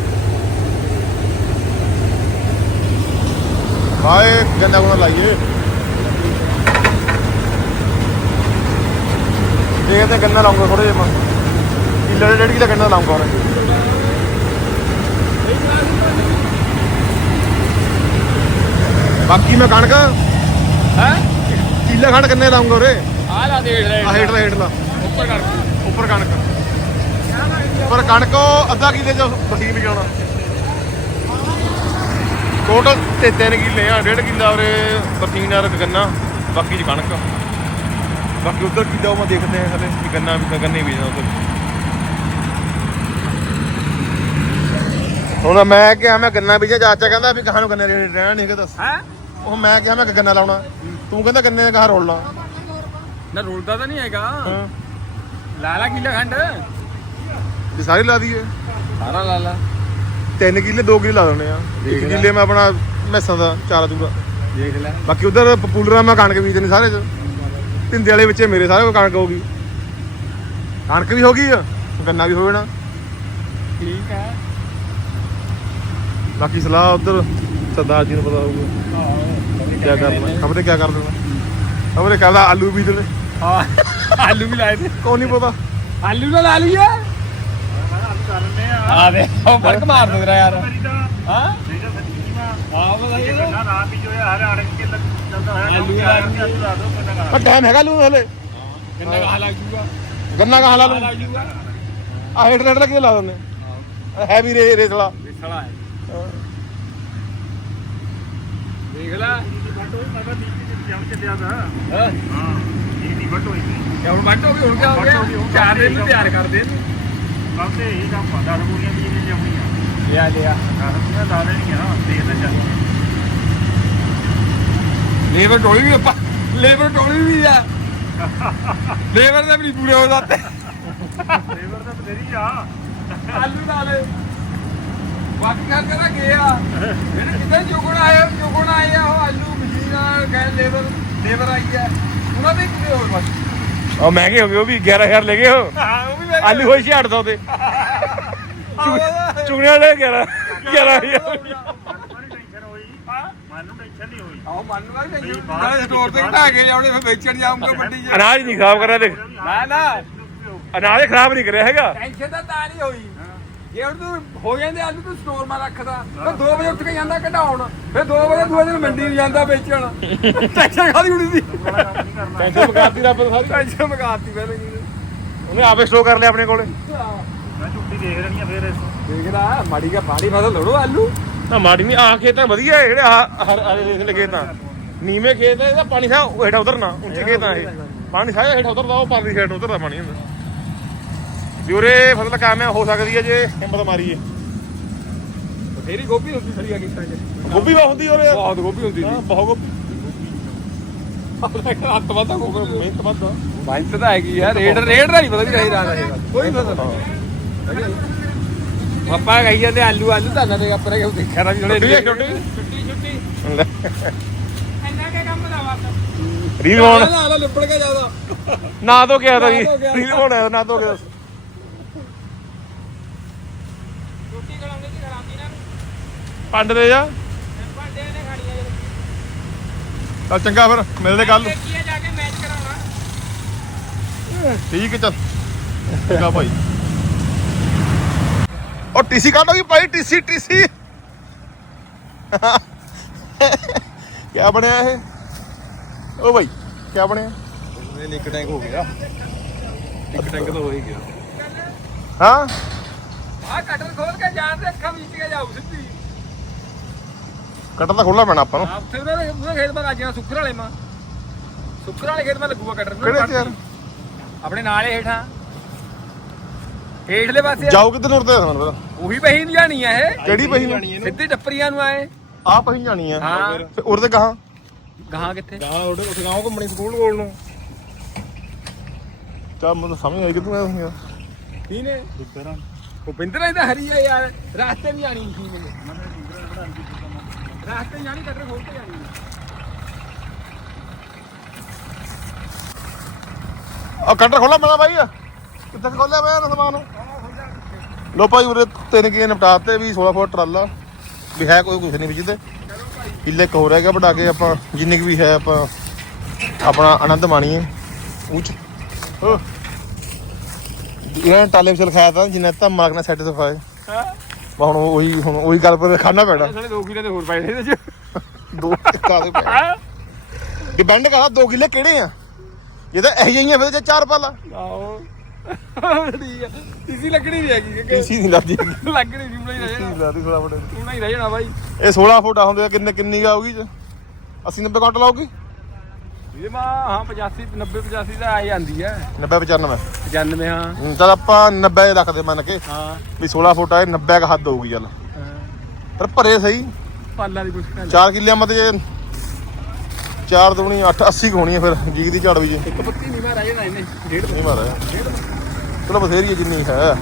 Speaker 1: ਹਾਏ ਗੰਨਾ ਗੁਣਾ ਲਾਈਏ ਦੇਖਦੇ ਗੰਨਾ ਲਾਉਂਗਾ ਥੋੜੇ ਜਿਹਾ ਮੈਂ ਕਿੱਲੇ ਡੇਢ ਕਿੱਲੇ ਗੰਨਾ ਲਾਉਂਗਾ ਹੋਰ ਬਾਕੀ ਮੈਂ ਕਣਕ
Speaker 2: ਹੈ
Speaker 1: ਕਿੱਲਾ ਖੰਡ ਕਿੰਨੇ ਲਾਉਂਗਾ ਉਰੇ
Speaker 2: ਆ ਲਾ ਦੇਖ ਲੈ
Speaker 1: ਆ ਹੇਠਲਾ ਹੇਠਲਾ
Speaker 2: ਉੱਪਰ ਕਰ
Speaker 1: ਉੱਪਰ ਕਣਕ ਉੱਪਰ ਕਣਕ ਉਹ ਅੱਧਾ ਕਿੱਲੇ ਚ ਬਸੀਨ ਵੀ ਜਾਣਾ ਟੋਟਲ ਤੇ ਤਿੰਨ ਕਿੱਲੇ ਆ ਡੇਢ ਕਿੱਲਾ ਉਰੇ ਬਸੀਨ ਆ ਗੰਨਾ ਬਾਕੀ ਚ ਕਣਕ ਬਾਕੀ ਉਧਰ ਕਿੱਲਾ ਉਹ ਮੈਂ ਦੇਖਦੇ ਆ ਹਲੇ ਕਿ ਗੰਨਾ ਵੀ ਗੰਨੇ ਵੀ ਉਧਰ ਹੁਣ ਮੈਂ ਕਿਹਾ ਮੈਂ ਗੰਨਾ ਬੀਜਿਆ ਚਾਚਾ ਕਹਿੰਦਾ ਵੀ ਕਹਾਂ ਨੂੰ ਗੰਨੇ ਰਹਿਣਾ ਨਹੀਂ ਹੈਗਾ ਦੱਸ
Speaker 2: ਹੈ
Speaker 1: ਉਹ ਮੈਂ ਕਿਹਾ ਮੈਂ ਗੰਨਾ ਲਾਉਣਾ ਤੂੰ ਕਹਿੰਦਾ ਗੰਨੇ ਦਾ ਕਹਾਂ ਰੋਲਣਾ
Speaker 2: ਨਾ ਰੁਲਦਾ ਤਾਂ ਨਹੀਂ ਹੈਗਾ
Speaker 1: ਹਾਂ
Speaker 2: ਲਾ ਲਾ ਕਿੱਲਾ ਖੰਡ
Speaker 1: ਵੀ ਸਾਰੀ ਲਾ ਦਈਏ
Speaker 2: ਸਾਰਾ ਲਾ ਲਾ
Speaker 1: ਤਿੰਨ ਕਿੱਲੇ ਦੋ ਕਿੱਲੇ ਲਾ ਦਿੰਦੇ ਆ ਇੱਕ ਕਿੱਲੇ ਮੈਂ ਆਪਣਾ ਮੈਸਾਂ ਦਾ ਚਾਰਾ ਦੂਗਾ
Speaker 2: ਦੇਖ ਲੈ
Speaker 1: ਬਾਕੀ ਉਧਰ ਪਪੂਲਰਾਂ ਮੈਂ ਕਣਕ ਬੀਜਦੇ ਨੇ ਸਾਰੇ ਚ ਤਿੰਦੇ ਵਾਲੇ ਵਿੱਚ ਮੇਰੇ ਸਾਰੇ ਕੋਲ ਕਣਕ ਹੋ ਗਈ ਕਣਕ ਵੀ ਹੋ ਗਈ ਆ ਗੰਨਾ ਵੀ ਹੋ ਜਾਣਾ
Speaker 2: ਠੀਕ ਹੈ
Speaker 1: ਬਾਕੀ ਸਲਾਹ ਉਧਰ ਸਰਦਾਰ ਜੀ ਨੂੰ ਪਤਾ ਹੋਊਗਾ ਕੀ ਕਰਨਾ ਖਬਰੇ ਕੀ ਕਰ ਦੇਣਾ ਖਬਰੇ ਕਹਿੰਦਾ ਆਲੂ ਬੀਜ ਦੇਣੇ
Speaker 2: ਹਾਂ ਆਲੂ ਵੀ ਲਾਏ ਤੇ
Speaker 1: ਕੋਈ ਨਹੀਂ ਪਤਾ
Speaker 2: ਆਲੂ ਨਾ ਲਾ ਲਈਏ
Speaker 3: ਕਰ ਲੈਂਦੇ ਆ
Speaker 2: ਆ ਦੇ ਉਹ ਫਰਕ ਮਾਰ ਦੇ ਰਿਹਾ ਯਾਰ
Speaker 3: ਮੇਰੀ ਤਾਂ
Speaker 2: ਹਾਂ
Speaker 3: ਨਹੀਂ ਤਾਂ ਸੱਚੀ ਮੈਂ
Speaker 2: ਆ ਬਤਾਈਏ
Speaker 3: ਇਹ ਗੰਨਾ ਨਾ ਵੀ ਜੋ ਹਰ ਆੜ ਕੇ ਲੱਗ ਚੱਲਦਾ ਹੈ
Speaker 2: ਆਲੂ
Speaker 3: ਆਲੂ
Speaker 2: ਆਲੂ
Speaker 3: ਆਲੂ ਲਾ ਦੋ ਕਿੰਨਾ
Speaker 1: ਪਰ ਟਾਈਮ ਹੈਗਾ ਲੂ ਹਲੇ
Speaker 2: ਕਿੰਨਾ ਕਹਾ ਲੱਗ ਜੂਗਾ
Speaker 1: ਗੰਨਾ ਕਹਾਂ ਲਾ ਲੂ
Speaker 2: ਲੱਗ ਜੂਗਾ
Speaker 1: ਆ ਹੇਠ ਰੇਟ ਲੱਗੇ ਲਾ ਦਿੰਦੇ ਹੈ ਵੀ ਰੇ ਰੇਤਲਾ
Speaker 2: ਵਿਸਲਾ ਹੈ ਦੇਖ ਲੈ
Speaker 3: ਵੱਟ ਹੋਈ ਮੈਂ ਤਾਂ ਨੀਚੇ ਜਮ ਚੱਲਿਆ ਦਾ
Speaker 2: ਹਾਂ
Speaker 3: ਹਾਂ ਇਹ ਦੀ ਵੱਟ ਹੋਈ ਸੀ
Speaker 2: ਕਿਆ ਹੁਣ ਵੱਟ ਹੋ ਗਈ ਹੁਣ ਕਿਆ ਹੋ ਗਿਆ ਚਾਰ ਦਿਨ ਨੂੰ ਤਿਆਰ ਕਰਦੇ ਨੇ
Speaker 3: ਬਸ ਇਹ ਕੰਮ ਪਤਾ ਰੂੜੀਆਂ ਦੀ ਜਿਹੜੀ ਲਿਆਉਣੀਆਂ
Speaker 2: ਲਿਆ ਲਿਆ
Speaker 3: ਮੈਂ ਲਾ ਲੈਣੀਆਂ ਦੇਖ ਲੈ ਚੱਲ
Speaker 2: ਲੇਬਰ ਟੋਲੀ ਵੀ ਆਪਾਂ ਲੇਬਰ ਟੋਲੀ ਵੀ ਆ ਲੇਬਰ ਦੇ ਵੀ ਨਹੀਂ ਪੂਰੇ ਹੋ ਜਾਂਦੇ
Speaker 3: ਲੇਬਰ ਤਾਂ ਬਥੇਰੀ ਆ
Speaker 2: ਆਲੂ ਨਾਲੇ ਬਾਕੀ ਕਰ ਕਰਾ ਗਿਆ ਜਿਹੜੇ ਕਿਤੇ ਚੁਗਣ ਆਏ ਚੁਗਣ ਆਏ ਆ ਉਹ ਆਲੂ ਮਸ਼ੀਨ ਨਾਲ ਗਏ ਲੇਬਰ ਲੇਬਰ ਆਈ ਹੈ ਉਹਨਾਂ ਦੇ ਕਿਤੇ ਹੋਰ ਬਸ
Speaker 1: ਉਹ ਮਹਿੰਗੇ ਹੋ ਗਏ ਉਹ ਵੀ ਗਿਆਰਾਂ ਹਜ਼ਾਰ ਲੈ ਗਏ ਉਹ
Speaker 2: ਹਾਂ ਉਹ ਵੀ ਮੈਂ
Speaker 1: ਆਲੂ ਹੋਈ ਛੇ ਅੱਠ ਸੌ ਦੇ ਚੁਗਣੇ ਵਾਲੇ ਗਿਆਰਾਂ ਗਿਆਰਾਂ ਹਜ਼ਾਰ
Speaker 3: ਟੈਨਸ਼ਨ ਹੋਈ ਮਨ ਨੂੰ ਟੈਨਸ਼ਨ ਨਹੀਂ ਹੋਈ
Speaker 2: ਆਹ ਮੰਨ ਲਾ ਨਹੀਂ ਨਾਲੇ ਸਟੋਰ ਤੇ ਢਾ ਕੇ ਜਾਉਣੇ ਫਿਰ ਵੇਚਣ ਜਾਊਂਗਾ ਵੱਡੀ ਜੀ
Speaker 1: ਅਨਾਜ ਨਹੀਂ ਖਰਾਬ ਕਰਿਆ ਦੇਖ
Speaker 2: ਨਾ ਨਾ
Speaker 1: ਅਨਾਜ ਖਰਾਬ ਨਹੀਂ ਕਰਿਆ ਹੈਗਾ
Speaker 2: ਟੈਨਸ਼ਨ ਤਾਂ ਤਾਂ ਨਹੀਂ ਹੋਈ ਜੇ ਹੁਣ ਤੂੰ ਹੋ ਜਾਂਦੇ ਆਲੂ ਤੂੰ ਸਟੋਰ ਮਾ ਰੱਖਦਾ ਫਿਰ ਦੋ ਵਜੇ ਉੱਠ ਕੇ ਜਾਂਦਾ ਕਢਾਉਣ ਫਿਰ ਦੋ ਵਜੇ ਦੂਏ ਦਿਨ ਮੰਡੀ ਨੂੰ ਜਾਂਦਾ ਵੇਚਣ ਟੈਨਸ਼ਨ ਖਾਦੀ ਉੜੀ ਸੀ
Speaker 1: ਟੈਨਸ਼ਨ ਮਕਾਤੀ ਰੱਬ ਸਾਰੀ
Speaker 2: ਟੈਨਸ਼ਨ ਮਗਾਤੀ ਪਹਿਲੇ
Speaker 1: ਉਹਨੇ ਆਪੇ ਸਟੋ ਕਰ ਲਿਆ ਆਪਣੇ ਕੋਲੇ
Speaker 3: ਮੈਂ ਝੁੱਟੀ ਦੇਖ ਰਹੀ ਆ ਫੇਰ ਇਸ
Speaker 2: ਦੇਖਦਾ ਮਾੜੀ ਕਾ ਪਾਣੀ ਫਸਲ ਲੋੜੋ ਆਲੂ
Speaker 1: ਨਾ ਮਾੜੀ ਨਹੀਂ ਆ ਖੇਤ ਤਾਂ ਵਧੀਆ ਹੈ ਜਿਹੜੇ ਆਹ ਹਰ ਹਰ ਦੇਖ ਲਗੇ ਤਾਂ ਨੀਵੇਂ ਖੇਤ ਇਹਦਾ ਪਾਣੀ ਸਾ ਹੇਠਾ ਉਤਰਨਾ ਉੱਚੇ ਖੇਤ ਆ ਇਹ ਪਾਣੀ ਸਾ ਹੇਠਾ ਉਤਰਦਾ ਉਹ ਪਰਲੀ ਸਾਈਡ ਉਤਰਦਾ ਪਾਣੀ ਹੁੰਦਾ ਵੀ ਉਰੇ ਫਸਲ ਕਾਮਯਾਬ ਹੋ ਸਕਦੀ ਹੈ ਜੇ ਹਿੰਮਤ ਮਾਰੀਏ
Speaker 2: ਬਥੇਰੀ ਗੋਭੀ ਹੁੰਦੀ ਸਰੀਆ ਕਿਸ਼ਤਾਂ 'ਚ
Speaker 1: ਗੋਭੀ ਬਹੁਤ ਹੁੰਦੀ ਉਰੇ
Speaker 2: ਬਹੁਤ ਗੋਭੀ ਹੁੰਦੀ
Speaker 1: ਹਾਂ
Speaker 2: ਸੀ
Speaker 1: ਬਹੁਤ ਗੋਭੀ
Speaker 2: ਹੱਥ ਵਾਦਾ ਗੋਭੀ
Speaker 1: ਮਿਹਨਤ ਵੱਧ ਆ
Speaker 2: ਬਾਈਤ ਤਾਂ ਹੈਗੀ ਯਾਰ ਰੇਟ ਰੇਟ ਦਾ ਨਹੀਂ ਪਤਾ ਵੀ ਰਹੀ ਰਾਤ ਹੈ ਕੋਈ ਫਸਲ ਪਾਪਾ ਕਹੀ ਜਾਂਦੇ ਆਲੂ ਆਲੂ ਤਾਂ ਦੇ ਆਪਰੇ ਕਿਉਂ ਦੇਖਿਆ ਨਾ ਵੀ ਥੋੜੇ
Speaker 1: ਛੁੱਟੀ ਛੁੱਟੀ
Speaker 2: ਛੁੱਟੀ ਛੁੱਟੀ ਇੰਨਾ ਕੇ ਕੰਮ ਦਾ ਵਾਤ
Speaker 1: ਰੀਲ ਹੋਣ
Speaker 2: ਨਾ ਨਾ ਲਿਪੜ ਕੇ ਜਾਦਾ
Speaker 1: ਨਾ ਤੋਂ ਕਿਹਾ ਤਾਂ ਜੀ
Speaker 2: ਨਾ ਤੋਂ ਕਿਹਾ
Speaker 1: ਰੀਲ ਹੋਣਾ ਨਾ ਤੋਂ ਕਿਹਾ
Speaker 2: ਰੋਟੀ ਖੜਾਉਂਦੇ ਸੀ ਖੜਾਉਂਦੀ ਨਾ
Speaker 1: ਪੰਡ ਦੇ ਜਾ
Speaker 2: ਭਾਂਡੇ ਨੇ ਖਾਣੀਆਂ ਜਦੋਂ
Speaker 1: ਚੱਲ ਚੰਗਾ ਫਿਰ ਮਿਲਦੇ ਕੱਲ
Speaker 2: ਦੇਖੀਏ ਜਾ ਕੇ ਮੈਚ ਕਰਾਉਣਾ
Speaker 1: ਠੀਕ ਹੈ ਚੱਲ ਚੰਗਾ ਭਾਈ ਉਹ ਟੀਸੀ ਕਾਟੋ ਵੀ ਭਾਈ ਟੀਸੀ ਟੀਸੀ ਕੀ ਬਣਿਆ ਇਹ ਉਹ ਭਾਈ ਕੀ ਬਣਿਆ
Speaker 2: ਇਹ ਇੱਕ ਟੈਂਕ ਹੋ ਗਿਆ ਇੱਕ ਟੈਂਕ ਤਾਂ ਹੋ ਹੀ ਗਿਆ
Speaker 1: ਹਾਂ
Speaker 2: ਆ ਕਟਰ ਖੋਲ ਕੇ ਜਾਣ ਤੇ ਅੱਖਾਂ ਵਿੱਚ ਕੇ ਜਾਊ ਸਿੱਧੀ
Speaker 1: ਕਟਰ ਤਾਂ ਖੋਲਣਾ ਪੈਣਾ ਆਪਾਂ ਨੂੰ
Speaker 2: ਆ ਉੱਥੇ ਉਹਦੇ ਉਹਦੇ ਖੇਤ ਮਾ ਗਾਜੀਆਂ ਸੁੱਕਰ ਵਾਲੇ ਮਾ ਸੁੱਕਰ ਵਾਲੇ ਖੇਤ ਮਾ ਲੱਗੂਗਾ ਕਟਰ
Speaker 1: ਕਿਹੜੇ ਚ ਯਾਰ
Speaker 2: ਆਪਣੇ ਨਾਲ ਹੀ ਹੇਠਾਂ ਹੇਠਲੇ ਪਾਸੇ ਆ।
Speaker 1: ਜਾਓ ਕਿੱਧਰ ਨੂੰ ਉਰਦੇ ਸਾਨੂੰ ਪਤਾ
Speaker 2: ਉਹੀ ਪਹੀ ਨੂੰ ਜਾਣੀ ਆ ਇਹ
Speaker 1: ਕਿਹੜੀ ਪਹੀ ਨੂੰ
Speaker 2: ਸਿੱਧੀ ਟੱਪਰੀਆਂ ਨੂੰ ਆਏ
Speaker 1: ਆਹ ਪਹੀ ਜਾਣੀ ਆ
Speaker 2: ਹਾਂ।
Speaker 1: ਫਿਰ ਉਰਦੇ ਕਹਾਂ
Speaker 2: ਗਾਹਾਂ ਕਿੱਥੇ
Speaker 1: ਗਾਂ ਉੱਥੇ ਉੱਥੇ ਗਾਂ ਘੁੰਮਣੀ ਸਕੂਲ ਕੋਲ ਨੂੰ ਤਾਂ ਮੈਨੂੰ ਸਮਝ ਆਈ ਕਿ ਤੂੰ ਆਇਆ
Speaker 2: ਕੀ ਨੇ ਭੁਪਿੰਦਰ ਇਹ ਤਾਂ ਹਰੀ ਆ ਯਾਰ ਰਾਸਤੇ ਨਹੀਂ ਆਣੀ ਸੀ ਮੈਨੂੰ ਰਾਸਤੇ ਜਾਣੀ ਕਟਰ ਖੋਲ ਕੇ ਜਾਣੀ
Speaker 1: ਆ ਕੰਟਰ ਖੋਲਾ ਮੈਂ ਬਾਈ ਕਿੱਥੇ ਖੋਲਿਆ ਪਿਆ ਸਮਾਨ ਲੋ ਭਾਈ ਉਰੇ ਤਿੰਨ ਕੀ ਨਿਪਟਾਤੇ ਵੀ ਸੋਲਾਂ ਫੁੱਟ ਟਰਾਲਾ ਵੀ ਹੈ ਕੋਈ ਕੁਛ ਨਹੀਂ ਵਿੱਚ ਤੇ ਕਿੱਲੇ ਇੱਕ ਹੋ ਰਹਿ ਗਿਆ ਵਡਾ ਕੇ ਆਪਾਂ ਜਿੰਨੀ ਕੁ ਵੀ ਹੈ ਆਪਾਂ ਆਪਣਾ ਆਨੰਦ ਮਾਣੀਏ ਉੱਚ ਇਹਨਾਂ ਟਾਲੇ ਵਿੱਚ ਲਿਖਾਇਆ ਤਾਂ ਜਿੰਨਾ ਤਾਂ ਮਾਲਕ ਨੇ ਸੈਟੀਸਫਾਈ ਹੁਣ ਉਹੀ ਹੁਣ ਉਹੀ ਗੱਲ ਪਰ ਖਾਣਾ ਪੈਣਾ
Speaker 2: ਦੋ ਕਿਲੇ ਦੇ ਹੋਰ ਪਏ ਨੇ ਇਹਦੇ ਚ
Speaker 1: ਦੋ ਕਾਦੇ ਪਏ ਡਿਪੈਂਡ ਕਰਦਾ ਦੋ ਕਿੱਲੇ ਕਿਹੜੇ ਆ ਇਹ ਤਾਂ ਇਹੋ ਜਿਹੀਆਂ ਫਿਰ ਚਾਰ ਪਾਲਾ
Speaker 2: ਆਹੋ ਠੀਕ ਆ ਤੀਸੀ ਲੱਕੜੀ ਨਹੀਂ ਹੈਗੀ ਕਿ
Speaker 1: ਕਿਸੇ ਨਹੀਂ ਲੱਗਦੀ
Speaker 2: ਲੱਕੜੀ ਨਹੀਂ ਬਣਾਈ ਰਹਿ ਜਾਣਾ
Speaker 1: ਲੱਗਦੀ ਥੋੜਾ ਬੜੇ
Speaker 2: ਤੂੰ ਹੀ ਰਹਿ ਜਾਣਾ ਬਾਈ
Speaker 1: ਇਹ ਸੋਲਾਂ ਫੁੱਟ ਹੁੰਦੇ ਆ ਕਿੰਨੇ ਕਿੰਨੀ ਆਊਗੀ ਚ ਅੱਸੀ ਨੱਬੇ ਕੁਇੰਟਲ ਆਊਗੀ
Speaker 2: ਇਹ ਮਾ ਹਾਂ ਪਚਾਸੀ ਨੱਬੇ ਪਚਾਸੀ ਦਾ ਆ ਜਾਂਦੀ ਹੈ
Speaker 1: ਨੱਬੇ ਪਚਾਨਵੇਂ
Speaker 2: ਪਚਾਨਵੇਂ ਹਾਂ
Speaker 1: ਚੱਲ ਆਪਾਂ ਨੱਬੇ ਰੱਖਦੇ ਮੰਨ ਕੇ
Speaker 2: ਹਾਂ
Speaker 1: ਵੀ ਸੋਲਾਂ ਫੁੱਟ ਆਏ ਨੱਬੇ ਕ ਹੱਦ ਹੋਊਗੀ ਚੱਲ ਪਰ ਭਰੇ ਸਹੀ
Speaker 2: ਪਾਲਾਂ ਦੀ ਪੁੱਛਣਾ
Speaker 1: ਚਾਰ ਕਿੱਲਿਆਂ ਮਤ ਜੇ ਚਾਰ ਦੂਣੀ ਅੱਠ ਅੱਸੀ ਹੋਣੀ ਹੈ ਫਿਰ ਜੀਗ ਦੀ ਝਾੜ ਵੀ ਜੇ
Speaker 2: ਇੱਕ ਪੱਤੀ ਨਹੀਂ ਮੈਂ ਰਹਿ ਜਾਣਾ ਇਹਨੇ ਡੇਢ
Speaker 1: ਨਹੀਂ ਮਾਰਾ ਚਲੋ ਬਥੇਰੀ ਹੈ ਜਿੰਨੀ ਹੈ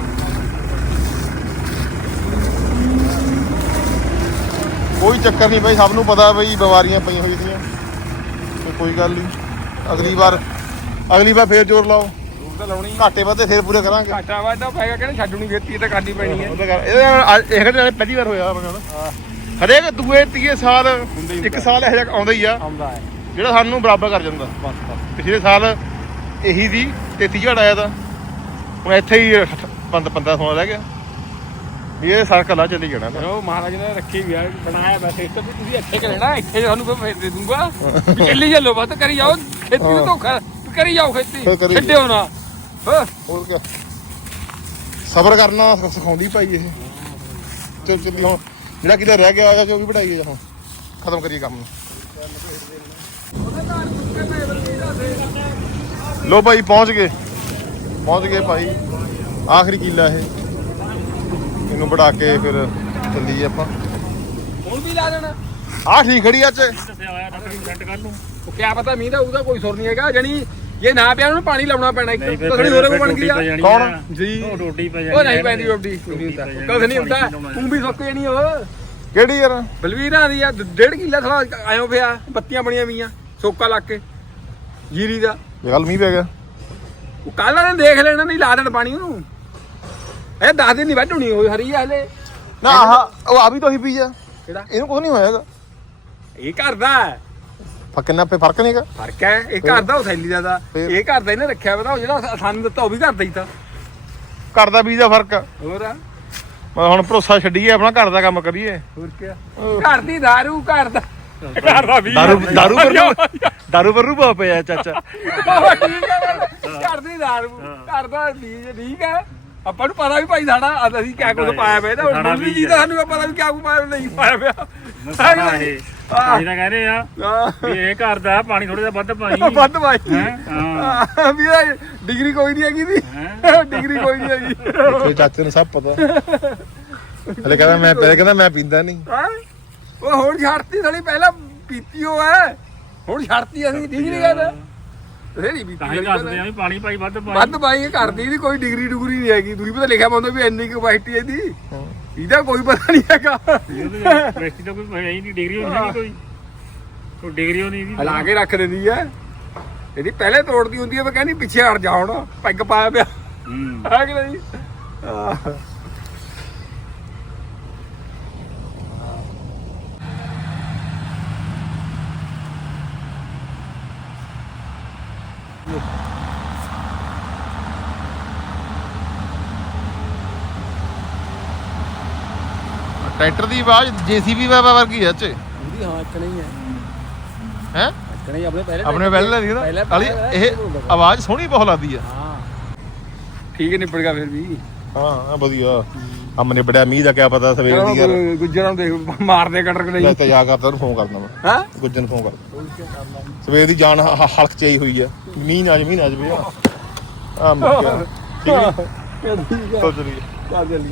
Speaker 1: ਕੋਈ ਚੱਕਰ ਨਹੀਂ ਬਈ ਸਭ ਨੂੰ ਪਤਾ ਬਈ ਬਿਮਾਰੀਆਂ ਪਈਆਂ ਹੋਈ ਦੀਆਂ ਤੇ ਕੋਈ ਗੱਲ ਨਹੀਂ ਅਗਲੀ ਵਾਰ ਅਗਲੀ ਵਾਰ ਫੇਰ ਜ਼ੋਰ ਲਾਓ
Speaker 2: ਰੂਟ ਤਾਂ ਲਾਉਣੀ
Speaker 1: ਘਾਟੇ ਵਾਧੇ ਫੇਰ ਪੂਰੇ ਕਰਾਂਗੇ
Speaker 2: ਘਾਟਾ ਵਾਧਾ ਪਏਗਾ ਕਹਿੰਦੇ ਛੱਡਣੀ ਖੇਤੀ ਤਾਂ ਕਰਨੀ ਪੈਣੀ ਹੈ
Speaker 1: ਇਹ ਇਹ ਪਹਿਲੀ ਵਾਰ ਹੋਇਆ ਮੈਂ ਕਹਿੰਦਾ ਹਰੇਕ ਦੂਏ ਤੀਏ ਸਾਲ ਇੱਕ ਸਾਲ ਇਹੋ ਜਿਹਾ ਆਉਂਦਾ ਹੀ ਆ
Speaker 2: ਆਉਂਦਾ ਹੈ
Speaker 1: ਜਿਹੜਾ ਸਾਨੂੰ ਬਰਾਬਰ ਕਰ ਜਾਂਦਾ
Speaker 2: ਬਸ ਬਸ
Speaker 1: ਪਿਛਲੇ ਸਾਲ ਇਹੀ ਦੀ ਤੇਤੀ ਝਾੜ ਆਇਆ ਤਾਂ ਹੁਣ ਇੱਥੇ ਹੀ ਪੰਦ ਪੰਦਰਾਂ ਸੋਲਾਂ ਰਹਿ ਗਿਆ ਵੀ ਇਹ ਸਰਕਲ ਆ ਚੱਲੀ ਜਾਣਾ
Speaker 2: ਫਿਰ ਉਹ ਮਹਾਰਾਜ ਨੇ ਰੱਖੀ ਵੀ ਆ ਬਣਾਇਆ ਵੈਸੇ ਇਸ ਤੋਂ ਵੀ ਤੁਸੀਂ ਇੱਥੇ ਕਰਨਾ ਇੱਥੇ ਤੁਹਾਨੂੰ ਕੋਈ ਫੇਰ ਦੇ ਦੂੰਗਾ ਵੀ ਚੱਲੀ ਚੱਲੋ ਬਸ ਕਰੀ ਜਾਓ ਖੇਤੀ ਨੂੰ ਧੋਖਾ ਕਰੀ ਜਾਓ ਖੇਤੀ ਛੱਡਿਓ ਨਾ ਹਾਂ
Speaker 1: ਹੋਰ ਕੀ ਸਬਰ ਕਰਨਾ ਸਿਖਾਉਂਦੀ ਭਾਈ ਇਹ ਚੱਲ ਚੱਲੀ ਹੁਣ ਜਿਹੜਾ ਕਿਤੇ ਰਹਿ ਗਿਆ ਹੋਇਆ ਜੋ ਵੀ ਵਧਾਈਏ ਹੁਣ ਖਤਮ ਕਰੀਏ ਕੰਮ ਨੂੰ ਲੋ ਭਾਈ ਪਹੁੰਚ ਗਏ ਪਹੁੰਚ ਗਏ ਭਾਈ ਆਖਰੀ ਕਿੱਲਾ ਇਹ ਇਹਨੂੰ ਵੜਾ ਕੇ ਫਿਰ ਚੱਲੀਏ ਆਪਾਂ
Speaker 2: ਹੁਣ ਵੀ ਲਾ ਦੇਣਾ
Speaker 1: ਆਹ ਠੀਕ ਖੜੀ ਅੱਜ
Speaker 3: ਦੱਸਿਆ ਹੋਇਆ ਨਾ ਸੈੱਟ ਕਰ ਲੂੰ
Speaker 2: ਉਹ ਕਿਆ ਪਤਾ ਮੀਂਹ ਦਾ ਉਹਦਾ ਕੋਈ ਸੁਰ ਨਹੀਂ ਹੈਗਾ ਜਣੀ ਜੇ ਨਾ ਪਿਆ ਉਹਨੂੰ ਪਾਣੀ ਲਾਉਣਾ ਪੈਣਾ ਇੱਕ ਕਸਣੀ ਹੋਰੇ ਕੋ ਬਣ ਗਈ ਆ
Speaker 1: ਕੌਣ
Speaker 2: ਜੀ
Speaker 3: ਉਹ ਰੋਟੀ ਪੈ ਜਾਣੀ
Speaker 2: ਉਹ ਨਹੀਂ ਪੈਂਦੀ ਰੋਟੀ ਕਦ ਨਹੀਂ ਹੁੰਦਾ ਤੂੰ ਵੀ ਸੁੱਕ ਜਾਣੀ ਉਹ
Speaker 1: ਕਿਹੜੀ ਯਾਰ
Speaker 2: ਬਲਵੀਰਾਂ ਦੀ ਆ ਡੇਢ ਕਿੱਲਾ ਥੋੜਾ ਆਇਓ ਪਿਆ ਬੱਤੀਆਂ ਬਣੀਆਂ ਵੀਆਂ ਸੋਕਾ ਲਾ ਕੇ ਜੀਰੀ ਦਾ
Speaker 1: ਇਹ ਗੱਲ ਮੀਂਹ ਪੈ ਗਿਆ
Speaker 2: ਉਹ ਕੱਲ ਵਾਲੇ ਨੇ ਦੇਖ ਲੈਣਾ ਨਹੀਂ ਲਾ ਦੇਣ ਪਾਣੀ ਉਹਨੂੰ ਇਹ ਦਸ ਦਿਨ ਨਹੀਂ ਵੱਢ ਹੋਣੀ ਹੋਈ ਹਰੀ ਆ ਹਲੇ
Speaker 1: ਨਾ ਆਹ ਉਹ ਆ ਵੀ ਤਾਂ ਹੀ ਪੀ ਜਾ
Speaker 2: ਕਿਹੜਾ
Speaker 1: ਇਹਨੂੰ ਕੁਝ ਨਹੀਂ ਹੋਇਆਗਾ
Speaker 2: ਇਹ ਘਰ ਦਾ
Speaker 1: ਫ ਕਿੰਨਾ ਫੇ ਫਰਕ ਨਹੀਂਗਾ
Speaker 2: ਫਰਕ ਹੈ ਇਹ ਘਰ ਦਾ ਉਹ ਥੈਲੀ ਦਾ ਦਾ
Speaker 1: ਫਿਰ?
Speaker 2: ਇਹ ਘਰ ਦਾ ਇਹਨੇ ਰੱਖਿਆ ਵਾ ਤਾਂ ਉਹ ਜਿਹੜਾ ਸਾਨੂੰ ਦਿੱਤਾ ਉਹ ਵੀ ਘਰ ਦਾ ਹੀ ਤਾਂ
Speaker 1: ਘਰ ਦਾ ਬੀਜ ਦਾ ਫਰਕ ਆ
Speaker 2: ਹੋਰ ਆ
Speaker 1: ਮੈਂ ਹੁਣ ਭਰੋਸਾ ਛੱਡੀਏ ਆਪਣਾ ਘਰ ਦਾ ਕੰਮ ਕਰੀਏ
Speaker 2: ਹੋਰ ਕੀ ਘਰ ਦੀ ਦਾਰੂ ਘਰ ਦਾ ਘਰ ਦਾ ਵੀ
Speaker 1: ਦਾਰੂ ਦਾਰੂ ਪਰ ਦਾਰੂ ਪਰ ਰੂਪਾ ਪਿਆ ਚਾਚਾ
Speaker 2: ਠੀਕ ਹੈ ਘਰ ਦੀ ਦਾਰੂ ਘਰ ਦਾ ਬੀਜ ਠੀਕ ਹੈ ਆਪਾਂ ਨੂੰ ਪਤਾ ਵੀ ਭਾਈ ਸਾਡਾ ਅਸੀਂ ਕਿਆ ਕੁਝ ਪਾਇਆ ਪਿਆ ਇਹਦਾ ਹੁਣ ਜੀ ਤਾਂ ਸਾਨੂੰ ਪਤਾ ਵੀ ਕਿਆ ਕੁਝ ਪਾਇਆ ਨਹੀਂ ਪਾਇਆ ਪਿਆ
Speaker 3: ਸਾਰਾ ਇਹ ਅਸੀਂ ਤਾਂ ਕਹਿ ਰਹੇ ਆ ਵੀ ਇਹ ਘਰ ਦਾ ਪਾਣੀ ਥੋੜਾ ਜਿਹਾ ਵੱਧ ਪਾਈ
Speaker 2: ਵੱਧ ਭਾਈ
Speaker 3: ਹਾਂ
Speaker 2: ਵੀ ਡਿਗਰੀ ਕੋਈ ਨਹੀਂ ਹੈਗੀ ਦੀ ਡਿਗਰੀ ਕੋਈ ਨਹੀਂ ਹੈਗੀ
Speaker 1: ਤੇ ਚਾਚੇ ਨੂੰ ਸਭ ਪਤਾ ਹਲੇ ਕਹਿੰਦਾ ਮੈਂ ਪਹਿਲੇ ਕਹਿੰਦਾ ਮੈਂ ਪੀਂਦਾ ਨਹੀਂ
Speaker 2: ਉਹ ਹੁਣ ਛੱਡਤੀ ਸਾਲੀ ਪਹਿਲਾਂ ਪੀਤੀ ਉਹ ਹੈ ਹੁਣ ਛੱਡਤੀ ਅਸੀਂ ਠੀਕ ਨਹੀਂ ਕਹਿੰਦਾ ਤੇਰੀ ਵੀ
Speaker 3: ਤਾਂ ਹੀ ਦੱਸਦੇ ਆ ਵੀ ਪਾਣੀ ਪਾਈ ਵੱਧ ਪਾਈ
Speaker 2: ਵੱਧ ਪਾਈ ਇਹ ਕਰਦੀ ਨਹੀਂ ਕੋਈ ਡਿਗਰੀ ਡੁਗਰੀ ਨਹੀਂ ਹੈਗੀ ਤੁਸੀਂ ਪਤਾ ਲਿਖਿਆ ਹੁੰਦਾ ਵੀ ਇੰਨੀ ਕਪੈਸਿਟੀ ਇਹਦੀ ਇਹਦਾ ਕੋਈ ਪਤਾ ਨਹੀਂ ਹੈਗਾ
Speaker 3: ਵੈਸੀ ਤਾਂ ਕੋਈ ਹੈ ਹੀ ਨਹੀਂ ਡਿਗਰੀ ਹੁੰਦੀ ਨਹੀਂ ਕੋਈ ਕੋਈ ਡਿਗਰੀ ਹੁੰਦੀ ਨਹੀਂ
Speaker 2: ਲਾ ਕੇ ਰੱਖ ਦਿੰਦੀ ਹੈ ਇਹਦੀ ਪਹਿਲੇ ਤੋੜਦੀ ਹੁੰਦੀ ਹੈ ਮੈਂ ਕਹਿੰਦੀ ਪਿੱਛੇ ਹਟ ਜਾ ਹੁਣ ਪੈਗ ਪਾਇਆ ਪਿਆ
Speaker 3: ਹੂੰ
Speaker 2: ਹੈ ਕਿ ਨਹੀਂ
Speaker 1: ਟਰੈਕਟਰ ਦੀ ਆਵਾਜ਼ ਜੀਸੀਬੀ ਵਰਗੀ ਹੈ ਚ
Speaker 2: ਉਹਦੀ ਹਾਂ ਇੱਕ ਨਹੀਂ ਹੈ
Speaker 1: ਹੈ
Speaker 2: ਇੱਕ ਨਹੀਂ ਆਪਣੇ ਪਹਿਲੇ
Speaker 1: ਆਪਣੇ ਪਹਿਲੇ ਲੱਗਦੀ ਨਾ ਅਲੀ ਇਹ ਆਵਾਜ਼ ਸੋਹਣੀ ਬਹੁਤ ਲੱਗਦੀ ਆ
Speaker 2: ਹਾਂ ਠੀਕ ਨਿਪੜ ਗਿਆ ਫਿਰ ਵੀ
Speaker 1: ਹਾਂ ਵਧੀਆ ਅਮਨੇ ਬੜਿਆ ਮੀਂਹ ਦਾ ਕਿਆ ਪਤਾ ਸਵੇਰ ਦੀ ਯਾਰ
Speaker 2: ਗੁੱਜਰਾਂ ਨੂੰ ਦੇਖ ਮਾਰਦੇ ਕਟਰ ਕਿ
Speaker 1: ਮੈਂ
Speaker 2: ਨਹੀਂ
Speaker 1: ਤਾਂ ਜਾ ਕਰਦਾ ਉਹਨੂੰ ਫੋਨ ਕਰਦਾ ਮੈਂ
Speaker 2: ਹਾਂ
Speaker 1: ਗੁੱਜਰ ਨੂੰ ਫੋਨ ਕਰਦਾ ਸਵੇਰ ਦੀ ਜਾਨ ਹ- ਹਲਕ ਚ ਆਈ ਹੋਈ ਆ ਮੀਂਹ ਨਾ ਮੀਂਹ ਨਾ ਜਵੇ ਆ ਮੁੱਕਿਆ ਠੀਕ ਹੈ
Speaker 2: ਠੀਕ ਹੈ
Speaker 1: ਚਲ ਚਲੀਏ
Speaker 2: ਚੱਲ ਚੱਲੀ